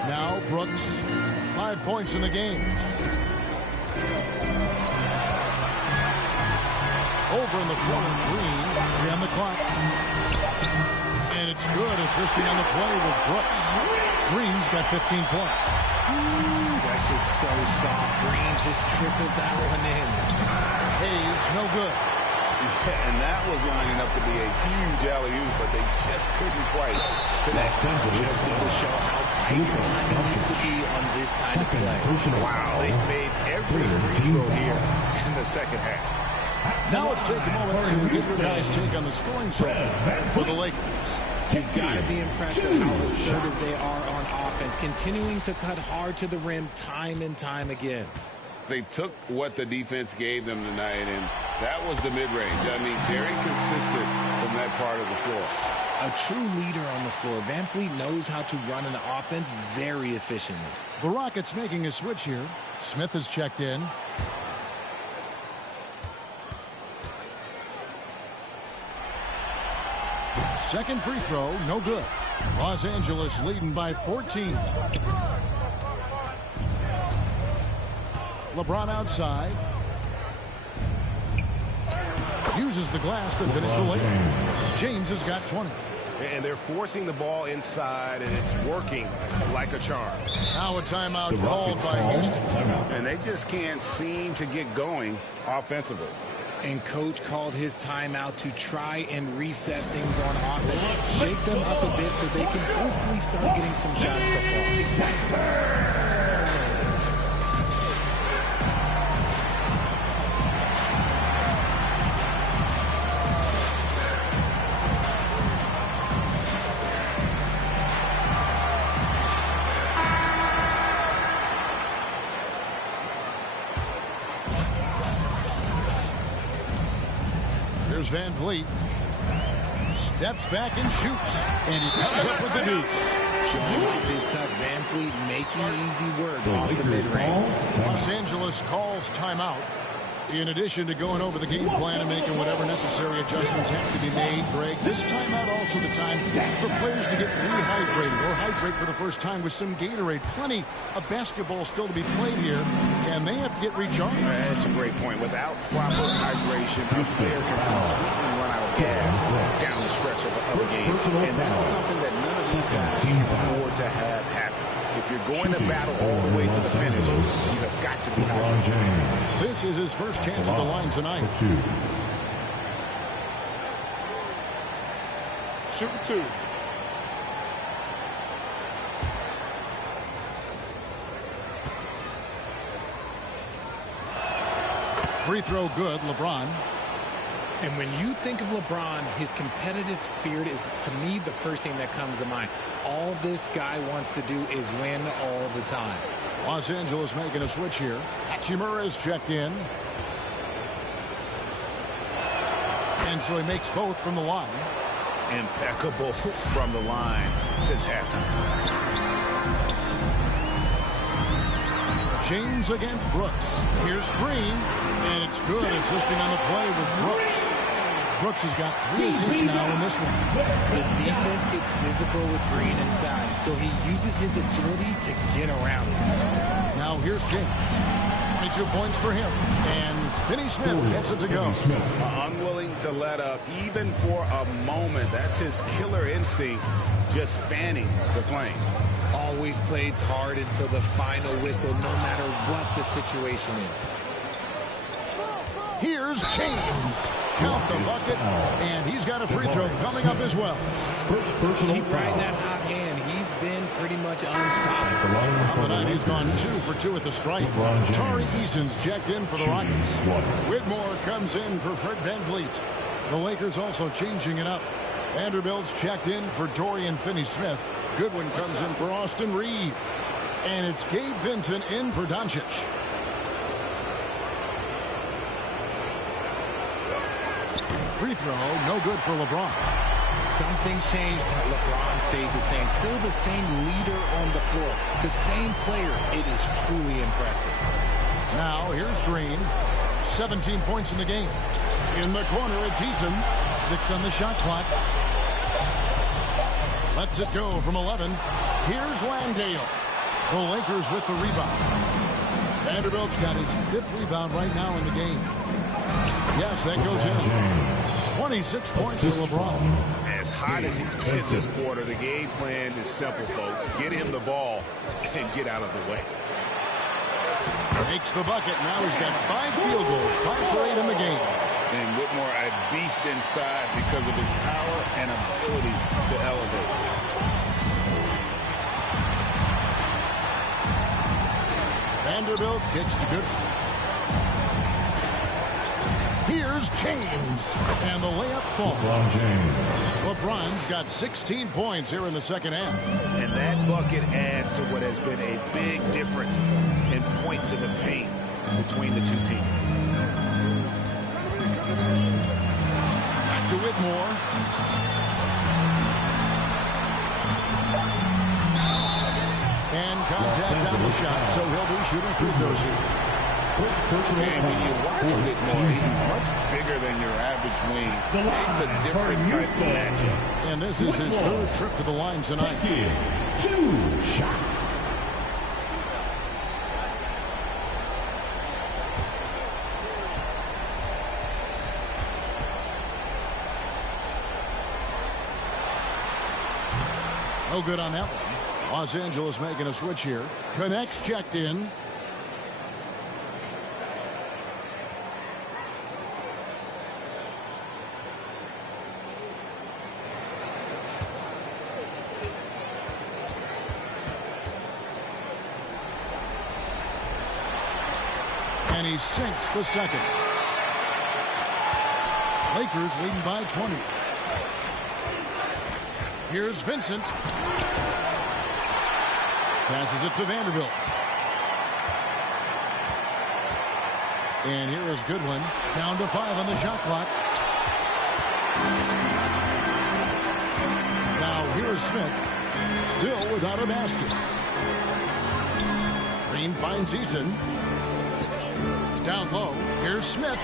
Now Brooks, 5 points in the game. Over in the corner, Green, 3 on the clock. And it's good. Assisting on the play was Brooks. Green's got 15 points. That's just so soft. Green just trickled that one in. Hayes, no good. Yeah, and that was lining up to be a huge alley-oop, but they just couldn't quite connect. Just going to show how tight your timing needs to be on this kind of play. Wow, they made every free throw here in the second half. Now let's take a moment to get your guys' take on the scoring trophy for the Lakers. You've got to be impressed with how assertive they are on offense, continuing to cut hard to the rim time and time again. They took what the defense gave them tonight, and that was the mid-range. I mean, very consistent from that part of the floor. A true leader on the floor. Van Vliet knows how to run an offense very efficiently. The Rockets making a switch here. Smith has checked in. Second free throw, no good. Los Angeles leading by 14. LeBron outside. Uses the glass to finish the layup. James has got 20. And they're forcing the ball inside, and it's working like a charm. Now a timeout called by Houston. And they just can't seem to get going offensively. And coach called his timeout to try and reset things on offense. Shake them up a bit so they can hopefully start getting some shots to fall. Here's Van Vliet. Steps back and shoots. And he comes up with the deuce. Showing off his touch. Van Vliet making easy work off the mid-range. Los Angeles calls timeout. In addition to going over the game plan and making whatever necessary adjustments have to be made, Greg, this timeout also the time for players to get rehydrated or hydrate for the first time with some Gatorade. Plenty of basketball still to be played here, and they have to get recharged. That's a great point. Without proper hydration, a player can completely run out of gas down the stretch of a game. And that's something that none of these guys can afford to have happen. If you're going to battle all the way to the finish, you have got to be hydrated. This is his first chance at the line tonight. Shooting 2. Free throw good, LeBron. And when you think of LeBron, his competitive spirit is, to me, the first thing that comes to mind. All this guy wants to do is win all the time. Los Angeles making a switch here. Hachimura is checked in. And so he makes both from the line. Impeccable from the line since halftime. James against Brooks. Here's Green, and it's good. Assisting on the play was Brooks. Brooks has got 3 assists now in this one. The defense gets physical with Green inside, so he uses his agility to get around him. Now here's James. 22 points for him, and Finney-Smith gets it to go. Unwilling to let up even for a moment. That's his killer instinct, just fanning the flame. Always plays hard until the final whistle, no matter what the situation is. Here's James. Count the bucket, and he's got a free throw coming up as well. Keep riding that hot hand. He's been pretty much unstoppable. On the night, he's gone 2 for 2 at the stripe. Tari Eason's checked in for the Rockets. Whitmore comes in for Fred Van Vliet. The Lakers also changing it up. Vanderbilt's checked in for Dorian Finney-Smith. Goodwin comes in for Austin Reed. And it's Gabe Vincent in for Doncic. Free throw, no good for LeBron. Some things change, but LeBron stays the same. Still the same leader on the floor. The same player. It is truly impressive. Now, here's Green. 17 points in the game. In the corner, it's Eason. 6 on the shot clock. Lets it go from 11. Here's Landale. The Lakers with the rebound. Vanderbilt's got his 5th rebound right now in the game. Yes, that goes in. 26 points for LeBron. As hot as he's been this quarter, the game plan is simple, folks. Get him the ball and get out of the way. Makes the bucket. Now he's got 5 field goals, 5 for 8 in the game. And Whitmore, a beast inside because of his power and ability to elevate. Vanderbilt kicks to good. Here's James, and the layup falls. LeBron's got 16 points here in the second half. And that bucket adds to what has been a big difference in points in the paint between the two teams. Back to Whitmore. And contact on the shot, so he'll be shooting free throws here. And when you watch Whitmore, he's much bigger than your average wing. It's a different type of matchup. And this is his 3rd trip to the line tonight. 2 shots. No good on that one. Los Angeles making a switch here. Connects checked in. And he sinks the second. Lakers leading by 20. Here's Vincent. Passes it to Vanderbilt. And here is Goodwin. Down to 5 on the shot clock. Now here's Smith, still without a basket. Green finds Eason. Down low, here's Smith.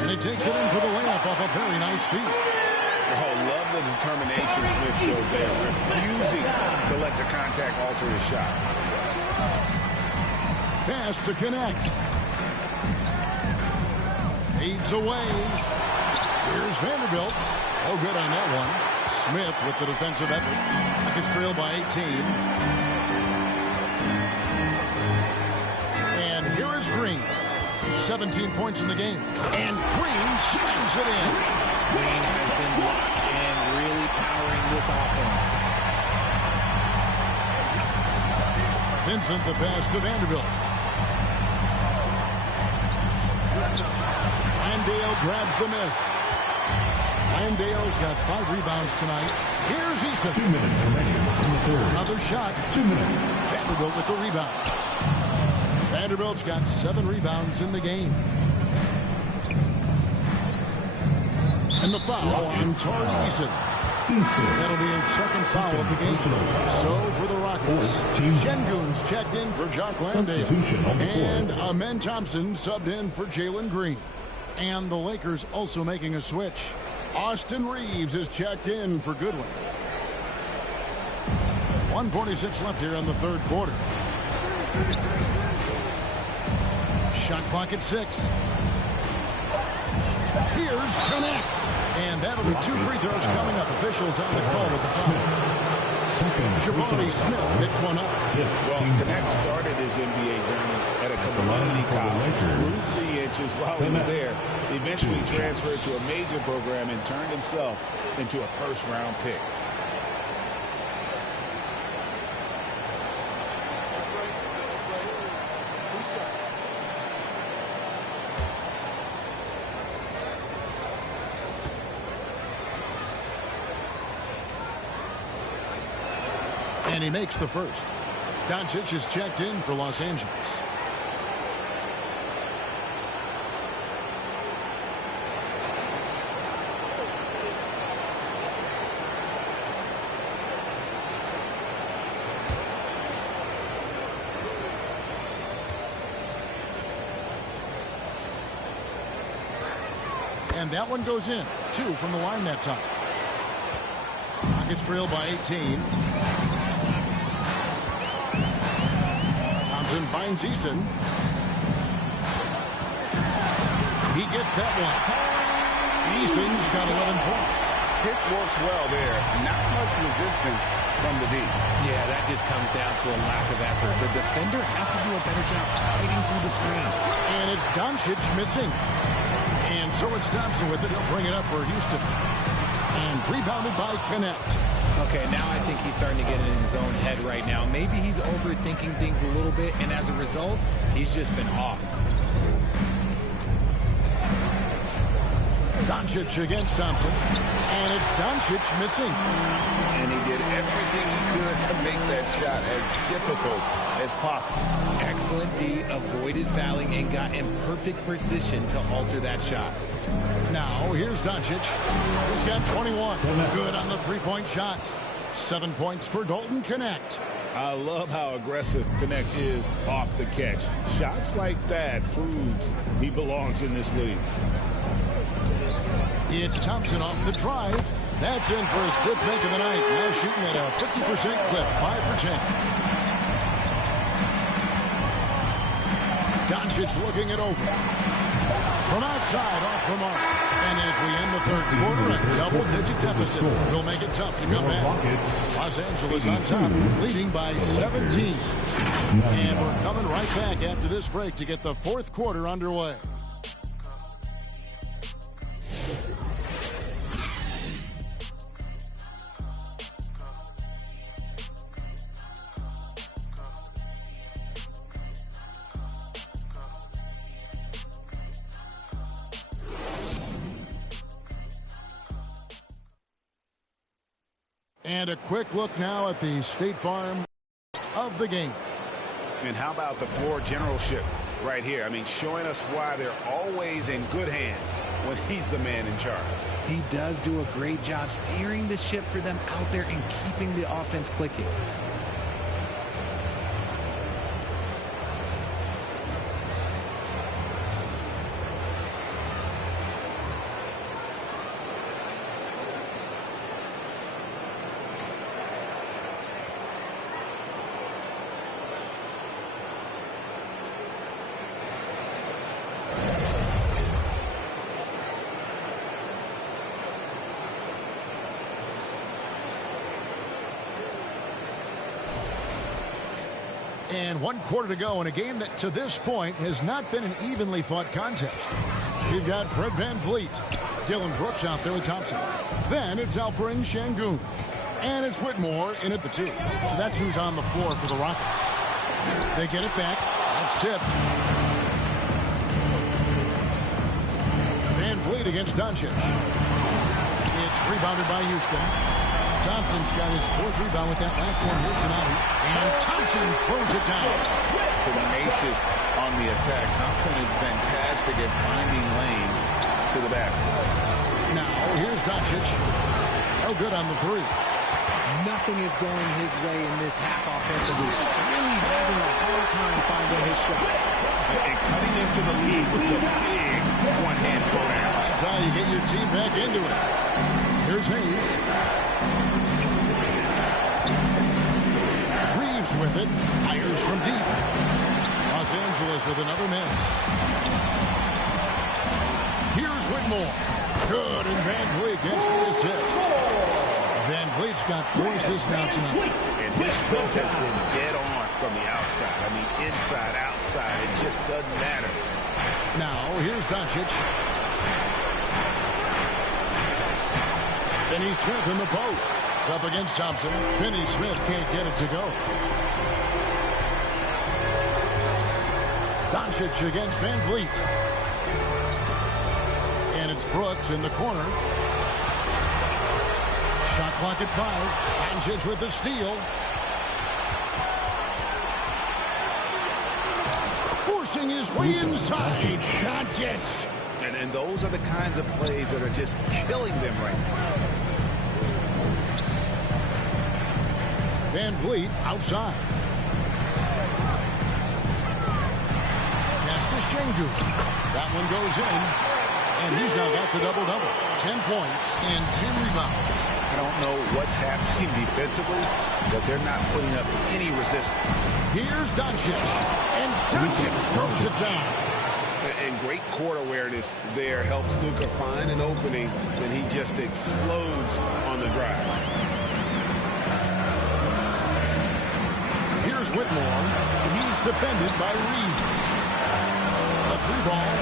And he takes it in for the layup off a very nice feed. Oh, love the determination Smith showed there, refusing to let the contact alter his shot. Pass to connect. Fades away. Here's Vanderbilt. Oh, good on that one. Smith with the defensive effort. Nuggets trail by 18. And here is Green. 17 points in the game. And Green slams it in. Green has been locked in, really powering this offense. Vincent the pass to Vanderbilt. Landale grabs the miss. Landale's got 5 rebounds tonight. Here's Eason. 2 minutes remaining in the third. Another shot. 2 minutes. Vanderbilt with the rebound. Vanderbilt's got 7 rebounds in the game. And the foul on Tari Eason. That'll be his second foul of the game. So for the Rockets, Şengün's checked in for Jock Landale. And Amen Thompson subbed in for Jalen Green. And the Lakers also making a switch. Austin Reeves is checked in for Goodwin. 1:46 left here in the third quarter. Shot clock at 6. Here's Connect. And that'll be 2 free throws coming up. Officials on the call with the foul. Jabari Smith picks one up. Well, Connect started his NBA journey at a community college. Grew 3 inches while he was there. Eventually transferred to a major program and turned himself into a first-round pick. And he makes the first. Doncic is checked in for Los Angeles. And that one goes in. 2 from the line that time. Rockets trail by 18. Thompson finds Eason. He gets that one. Eason's got 11 points. Pick works well there. Not much resistance from the D. Yeah, that just comes down to a lack of effort. The defender has to do a better job fighting through the screen. And it's Doncic missing. And so it's Thompson with it. He'll bring it up for Houston. And rebounded by Connect. Okay, now I think he's starting to get in his own head right now. Maybe he's overthinking things a little bit, and as a result, he's just been off. Doncic against Thompson. And it's Doncic missing. And he did everything he could to make that shot as difficult as possible. Excellent D, avoided fouling, and got in perfect position to alter that shot. Now, here's Doncic. He's got 21. Good on the three-point shot. 7 points for Dalton Connect. I love how aggressive Connect is off the catch. Shots like that proves he belongs in this league. It's Thompson off the drive. That's in for his 5th make of the night. Now shooting at a 50% clip, 5 for 10. Doncic looking it over. From outside, off the mark. And as we end the third quarter, a double-digit deficit will make it tough to come back. Los Angeles on top, leading by 17. And we're coming right back after this break to get the fourth quarter underway. And a quick look now at the State Farm of the game. And how about the floor generalship right here. I mean, showing us why they're always in good hands when he's the man in charge. He does do a great job steering the ship for them out there and keeping the offense clicking. And 1 quarter to go in a game that to this point has not been an evenly fought contest. We've got Fred VanVleet, Dylan Brooks out there with Thompson. Then it's Alperen Şengün. And it's Whitmore in at the 2. So that's who's on the floor for the Rockets. They get it back. That's tipped. VanVleet against Doncic. It's rebounded by Houston. Thompson's got his 4th rebound with that last one here tonight. And Thompson throws it down. Tenacious on the attack. Thompson is fantastic at finding lanes to the basket. Now, here's Doncic. No good on the 3. Nothing is going his way in this half offensively. Really having a hard time finding his shot. And cutting into the lead with the big one-hand throw down. That's how you get your team back into it. Here's Hayes. Reeves with it. Fires from deep. Los Angeles with another miss. Here's Whitmore. Good, and VanVleet gets the assist. VanVleet's got 4 assists now tonight. And his stroke has been dead on from the outside. I mean, inside, outside, it just doesn't matter. Now, here's Doncic. Finney Smith in the post. It's up against Thompson. Finney Smith can't get it to go. Doncic against VanVleet. And it's Brooks in the corner. Shot clock at 5. Doncic with the steal. Forcing his way inside. Doncic. And those are the kinds of plays that are just killing them right now. VanVleet outside. Pass to Şengün. That one goes in. And he's now got the double-double. 10 points and 10 rebounds. I don't know what's happening defensively, but they're not putting up any resistance. Here's Doncic. And Doncic throws it down. And great court awareness there helps Luka find an opening, and he just explodes on the drive. Here's Whitmore. He's defended by Reed. A 3-ball.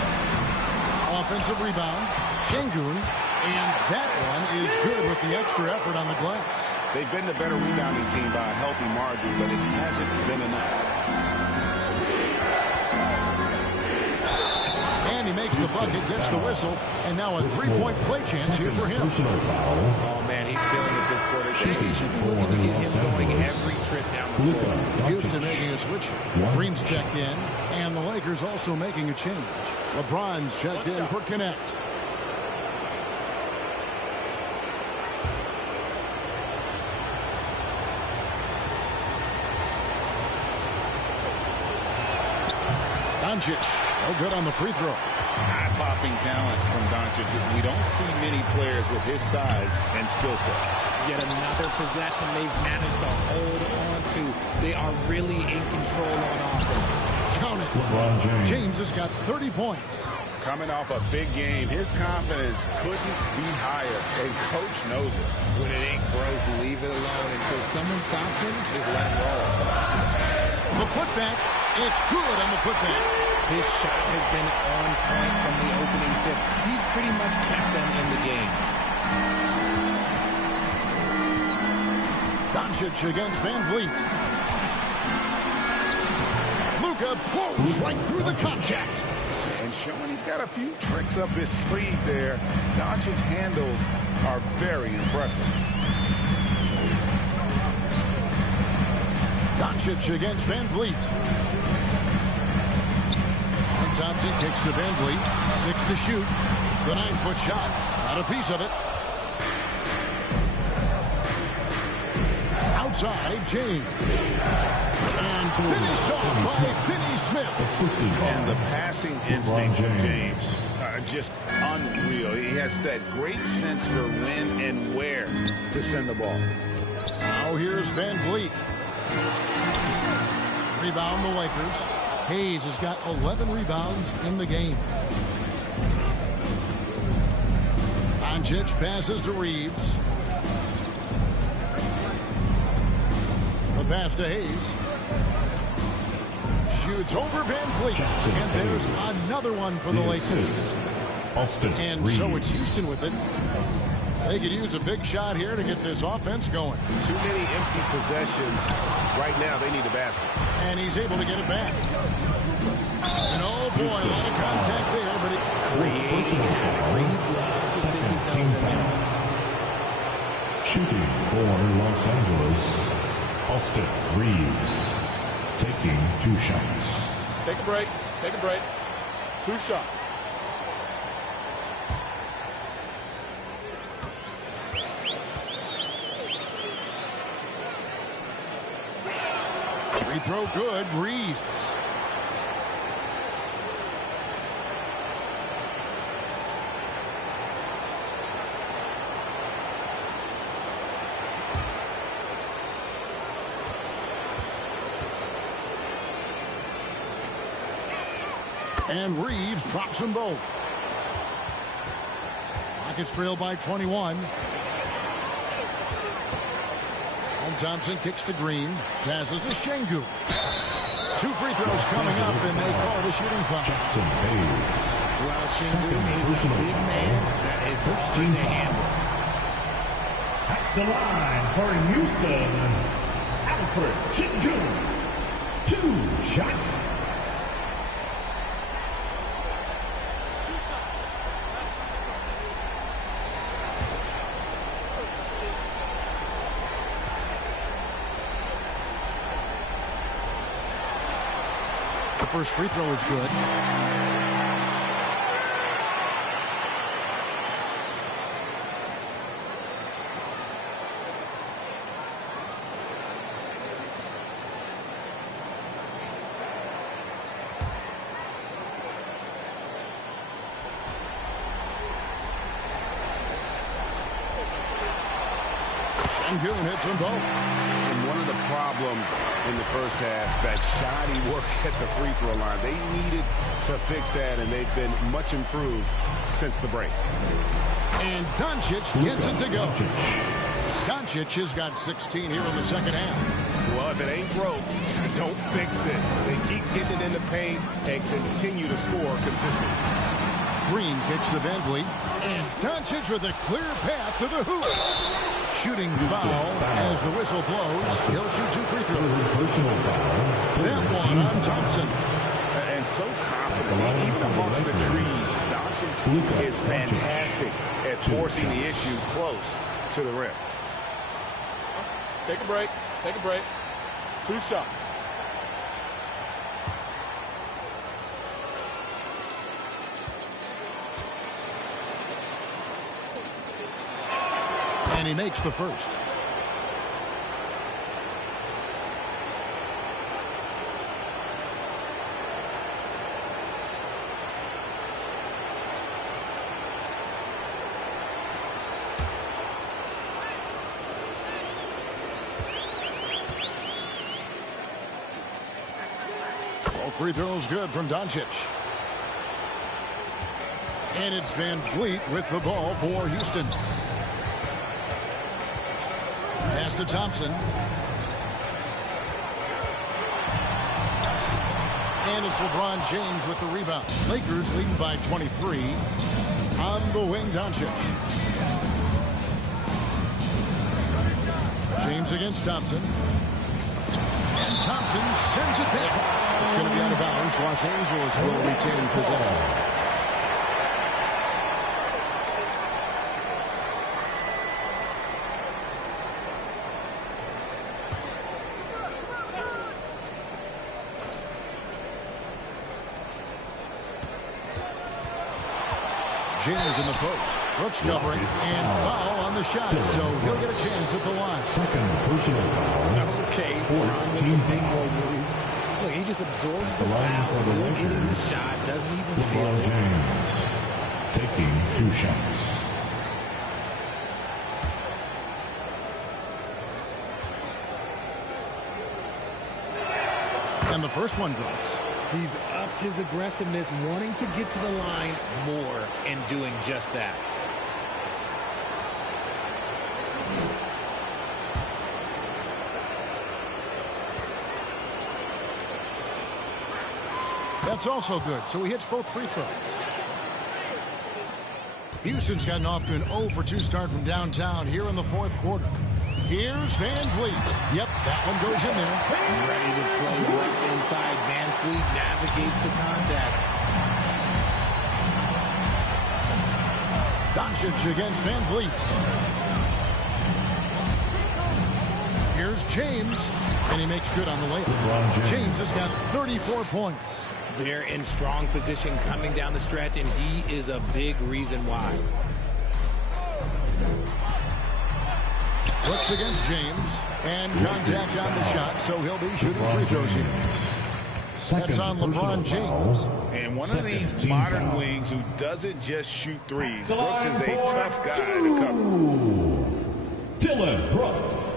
Offensive rebound. Şengün. And that one is good with the extra effort on the glass. They've been the better rebounding team by a healthy margin, but it hasn't been enough. And he makes the bucket, gets the whistle, and now a 3-point play chance here for him. Oh, man, he's feeling it this quarter. They should be looking to get him going every trip down the floor. Houston making a switch. Green's checked in, and the Lakers also making a change. LeBron's checked in for Connect. Doncic, no good on the free throw. Eye-popping talent from Doncic. We don't see many players with his size and skill set. Yet another possession they've managed to hold on to. They are really in control on offense. Count it. James has got 30 points. Coming off a big game, his confidence couldn't be higher, and Coach knows it. When it ain't broke, leave it alone until someone stops him. Just let it roll. The putback, it's good on the putback. His shot has been on point from the opening tip. He's pretty much kept them in the game. Doncic against VanVleet. Luka blows right through the contact. And showing he's got a few tricks up his sleeve there. Doncic's handles are very impressive. Doncic against VanVleet. And Thompson kicks to Van Vliet. 6 to shoot. The 9-foot shot. Not a piece of it. Outside, James. And finished off by Finney Smith. And the passing instincts of James are just unreal. He has that great sense for when and where to send the ball. Now here's Van Vliet. Rebound the Lakers. Hayes has got 11 rebounds in the game. Doncic passes to Reeves. The pass to Hayes. Shoots over Van Vliet. And there's another one for the Lakers. And so it's Houston with it. They could use a big shot here to get this offense going. Too many empty possessions. Right now, they need a basket. And he's able to get it back. And oh boy, a lot of contact there, but it creating havoc. Reeves loves to stick his nose in there. Shooting for Los Angeles, Austin Reeves, taking 2 shots. Take a break. Take a break. 2 shots. free throw good. Reeves. And Reeves drops them both. Rockets trail by 21. And Thompson kicks to Green. Passes to Şengün. 2 free throws coming up, and they call the shooting foul. Well, Şengün is a big man that is hard to handle. At the line for Houston, Alfred Şengün. 2 shots. First free throw is good. Şengün hits them both. And one of the problems in the first half, that shoddy work at the free throw line. They needed to fix that, and they've been much improved since the break. And Doncic gets it to go. Doncic has got 16 here in the second half. Well, if it ain't broke, don't fix it. They keep getting it in the paint and continue to score consistently. Green kicks to Van Vliet. And Doncic with a clear path to the hoop. Shooting foul as the whistle blows. He'll shoot 2 free throws. That one on Thompson. And so confident, even amongst the trees, Doncic is fantastic at forcing the issue close to the rim. Take a break. Take a break. 2 shots. And he makes the first. All free throws good from Doncic. And it's Van Vliet with the ball for Houston. Pass to Thompson. And it's LeBron James with the rebound. Lakers leading by 23. On the wing, Doncic. James against Thompson. And Thompson sends it back. It's going to be out of bounds. Los Angeles will retain possession. James in the post. Brooks covering and foul on the shot, so he'll get a chance at the line. Second personal foul. Okay, Ron with the big boy moves. Look, he just absorbs the foul, still getting the shot, doesn't even feel LeBron it. James taking 2 shots. And the first one drops. He's upped his aggressiveness, wanting to get to the line more and doing just that. That's also good, so he hits both free throws. Houston's gotten off to an 0 for 2 start from downtown here in the fourth quarter. Here's Van Vliet. Yep, that one goes in there. Ready to play rough inside. Van Vliet navigates the contact. Doncic against Van Vliet. Here's James, and he makes good on the layup. James has got 34 points. They're in strong position coming down the stretch, and he is a big reason why. Brooks against James, and contact on the shot, so he'll be shooting free throws here. That's on LeBron James. And one of these modern wings who doesn't just shoot threes. Brooks is a tough guy to cover. Dylan Brooks.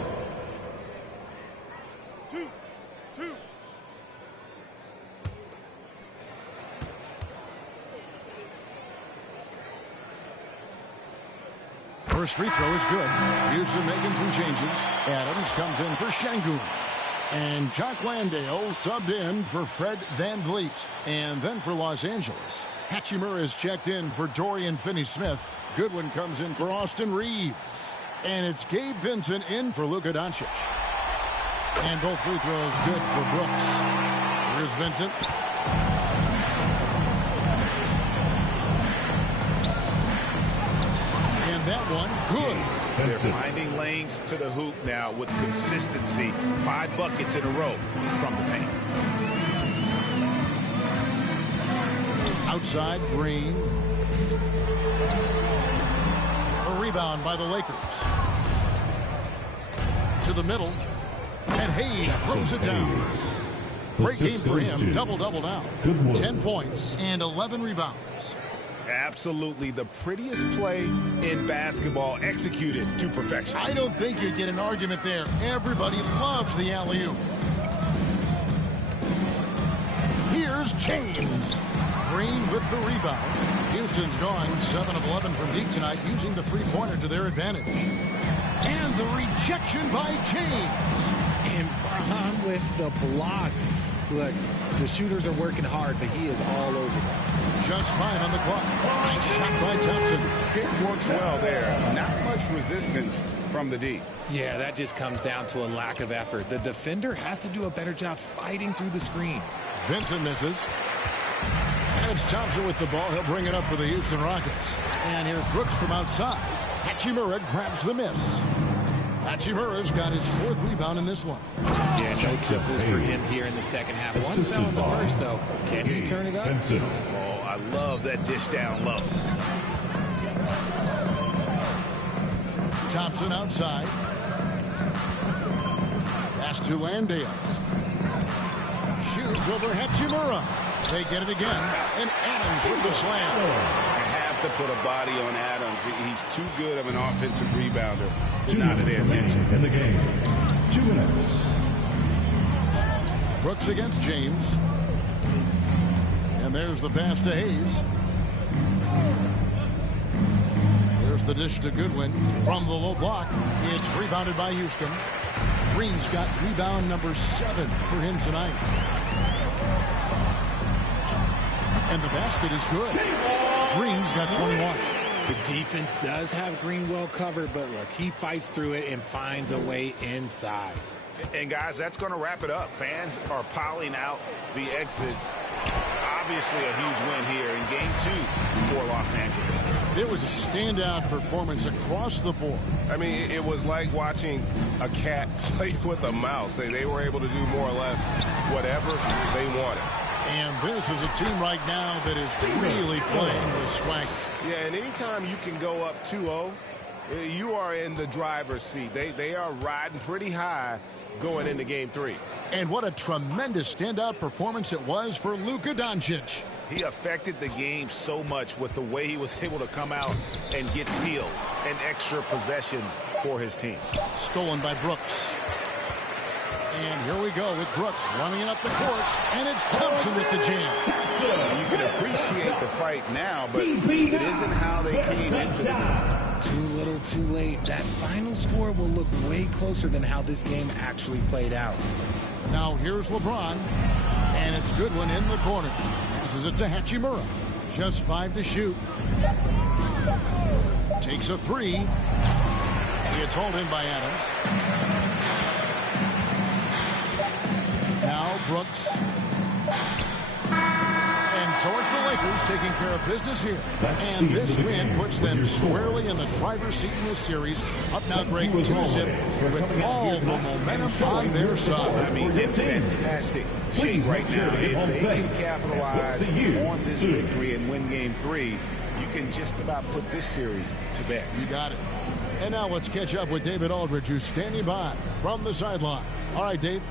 First free throw is good. Houston making some changes. Adams comes in for Şengün. And Jock Landale subbed in for Fred Van Vliet. And then for Los Angeles, Hachimura is checked in for Dorian Finney-Smith. Goodwin comes in for Austin Reeves. And it's Gabe Vincent in for Luka Doncic. And both free throws good for Brooks. Here's Vincent. That one, good. They're finding lanes to the hoop now with consistency. 5 buckets in a row from the paint. Outside, Green. A rebound by the Lakers. To the middle. And Hayes throws it down. Great game for him. Double-double now. 10 points and 11 rebounds. Absolutely the prettiest play in basketball, executed to perfection. I don't think you'd get an argument there. Everybody loves the alley-oop. Here's James. Green with the rebound. Houston's gone 7 of 11 from deep tonight, using the three-pointer to their advantage. And the rejection by James. And Braun with the block. Look, the shooters are working hard, but he is all over them. Just 5 on the clock. Nice shot by Thompson. It works well there. Not much resistance from the D. Yeah, that just comes down to a lack of effort. The defender has to do a better job fighting through the screen. Vincent misses. And it's Thompson with the ball. He'll bring it up for the Houston Rockets. And here's Brooks from outside. Hachimura grabs the miss. Hachimura's got his 4th rebound in this one. Yeah, no triples for him here in the second half. One fell in the first, though. Can he turn it up? Oh, I love that dish down low. Thompson outside. Pass to Landale. Shoots over Hachimura. They get it again. And Adams with the slam. To put a body on Adams. He's too good of an offensive rebounder to not pay attention. In the game, 2 minutes. Brooks against James. And there's the pass to Hayes. There's the dish to Goodwin from the low block. It's rebounded by Houston. Green's got rebound number 7 for him tonight. And the basket is good. Green's got 21. The defense does have Green well covered, but look, he fights through it and finds a way inside. And guys, that's going to wrap it up. Fans are piling out the exits. Obviously a huge win here in game 2 for Los Angeles. It was a standout performance across the board. I mean, it was like watching a cat play with a mouse. They were able to do more or less whatever they wanted. And this is a team right now that is really playing with swagger. Yeah, and anytime you can go up 2-0, you are in the driver's seat. They are riding pretty high going into game 3. And what a tremendous standout performance it was for Luka Doncic. He affected the game so much with the way he was able to come out and get steals and extra possessions for his team. Stolen by Brooks. And here we go with Brooks running it up the court, and it's Thompson with the jam. You can appreciate the fight now, but it isn't how they came into the game. Too little, too late. That final score will look way closer than how this game actually played out. Now here's LeBron, and it's Goodwin in the corner. This is it to Hachimura. Just 5 to shoot. Takes a 3. And it's hauled in by Adams. Now Brooks. And so it's the Lakers taking care of business here. And this win puts them squarely in the driver's seat in this series. Up now, Greg, 2-zip with all the momentum on their side. I mean, in fantastic shape right now. If they can capitalize on this victory and win game 3, you can just about put this series to bed. You got it. And now let's catch up with David Aldridge, who's standing by from the sideline. All right, Dave.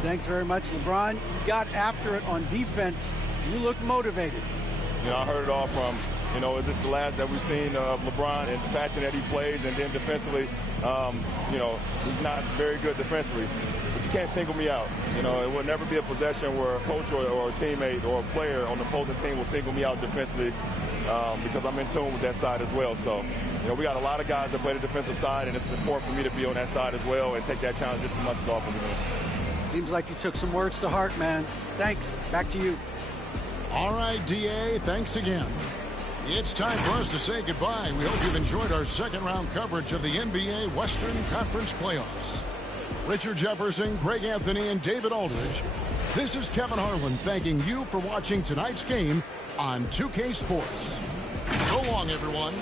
Thanks very much, LeBron. You got after it on defense. You look motivated. You know, I heard it all from, is this the last that we've seen of LeBron and the fashion that he plays? And then defensively, he's not very good defensively. But you can't single me out. It will never be a possession where a coach or a teammate or a player on the opposing team will single me out defensively because I'm in tune with that side as well. So, we got a lot of guys that play the defensive side, and it's important for me to be on that side as well and take that challenge just as much as the offensive end. Seems like you took some words to heart, man. Thanks. Back to you. All right, DA, thanks again. It's time for us to say goodbye. We hope you've enjoyed our second-round coverage of the NBA Western Conference Playoffs. Richard Jefferson, Greg Anthony, and David Aldridge. This is Kevin Harlan thanking you for watching tonight's game on 2K Sports. So long, everyone.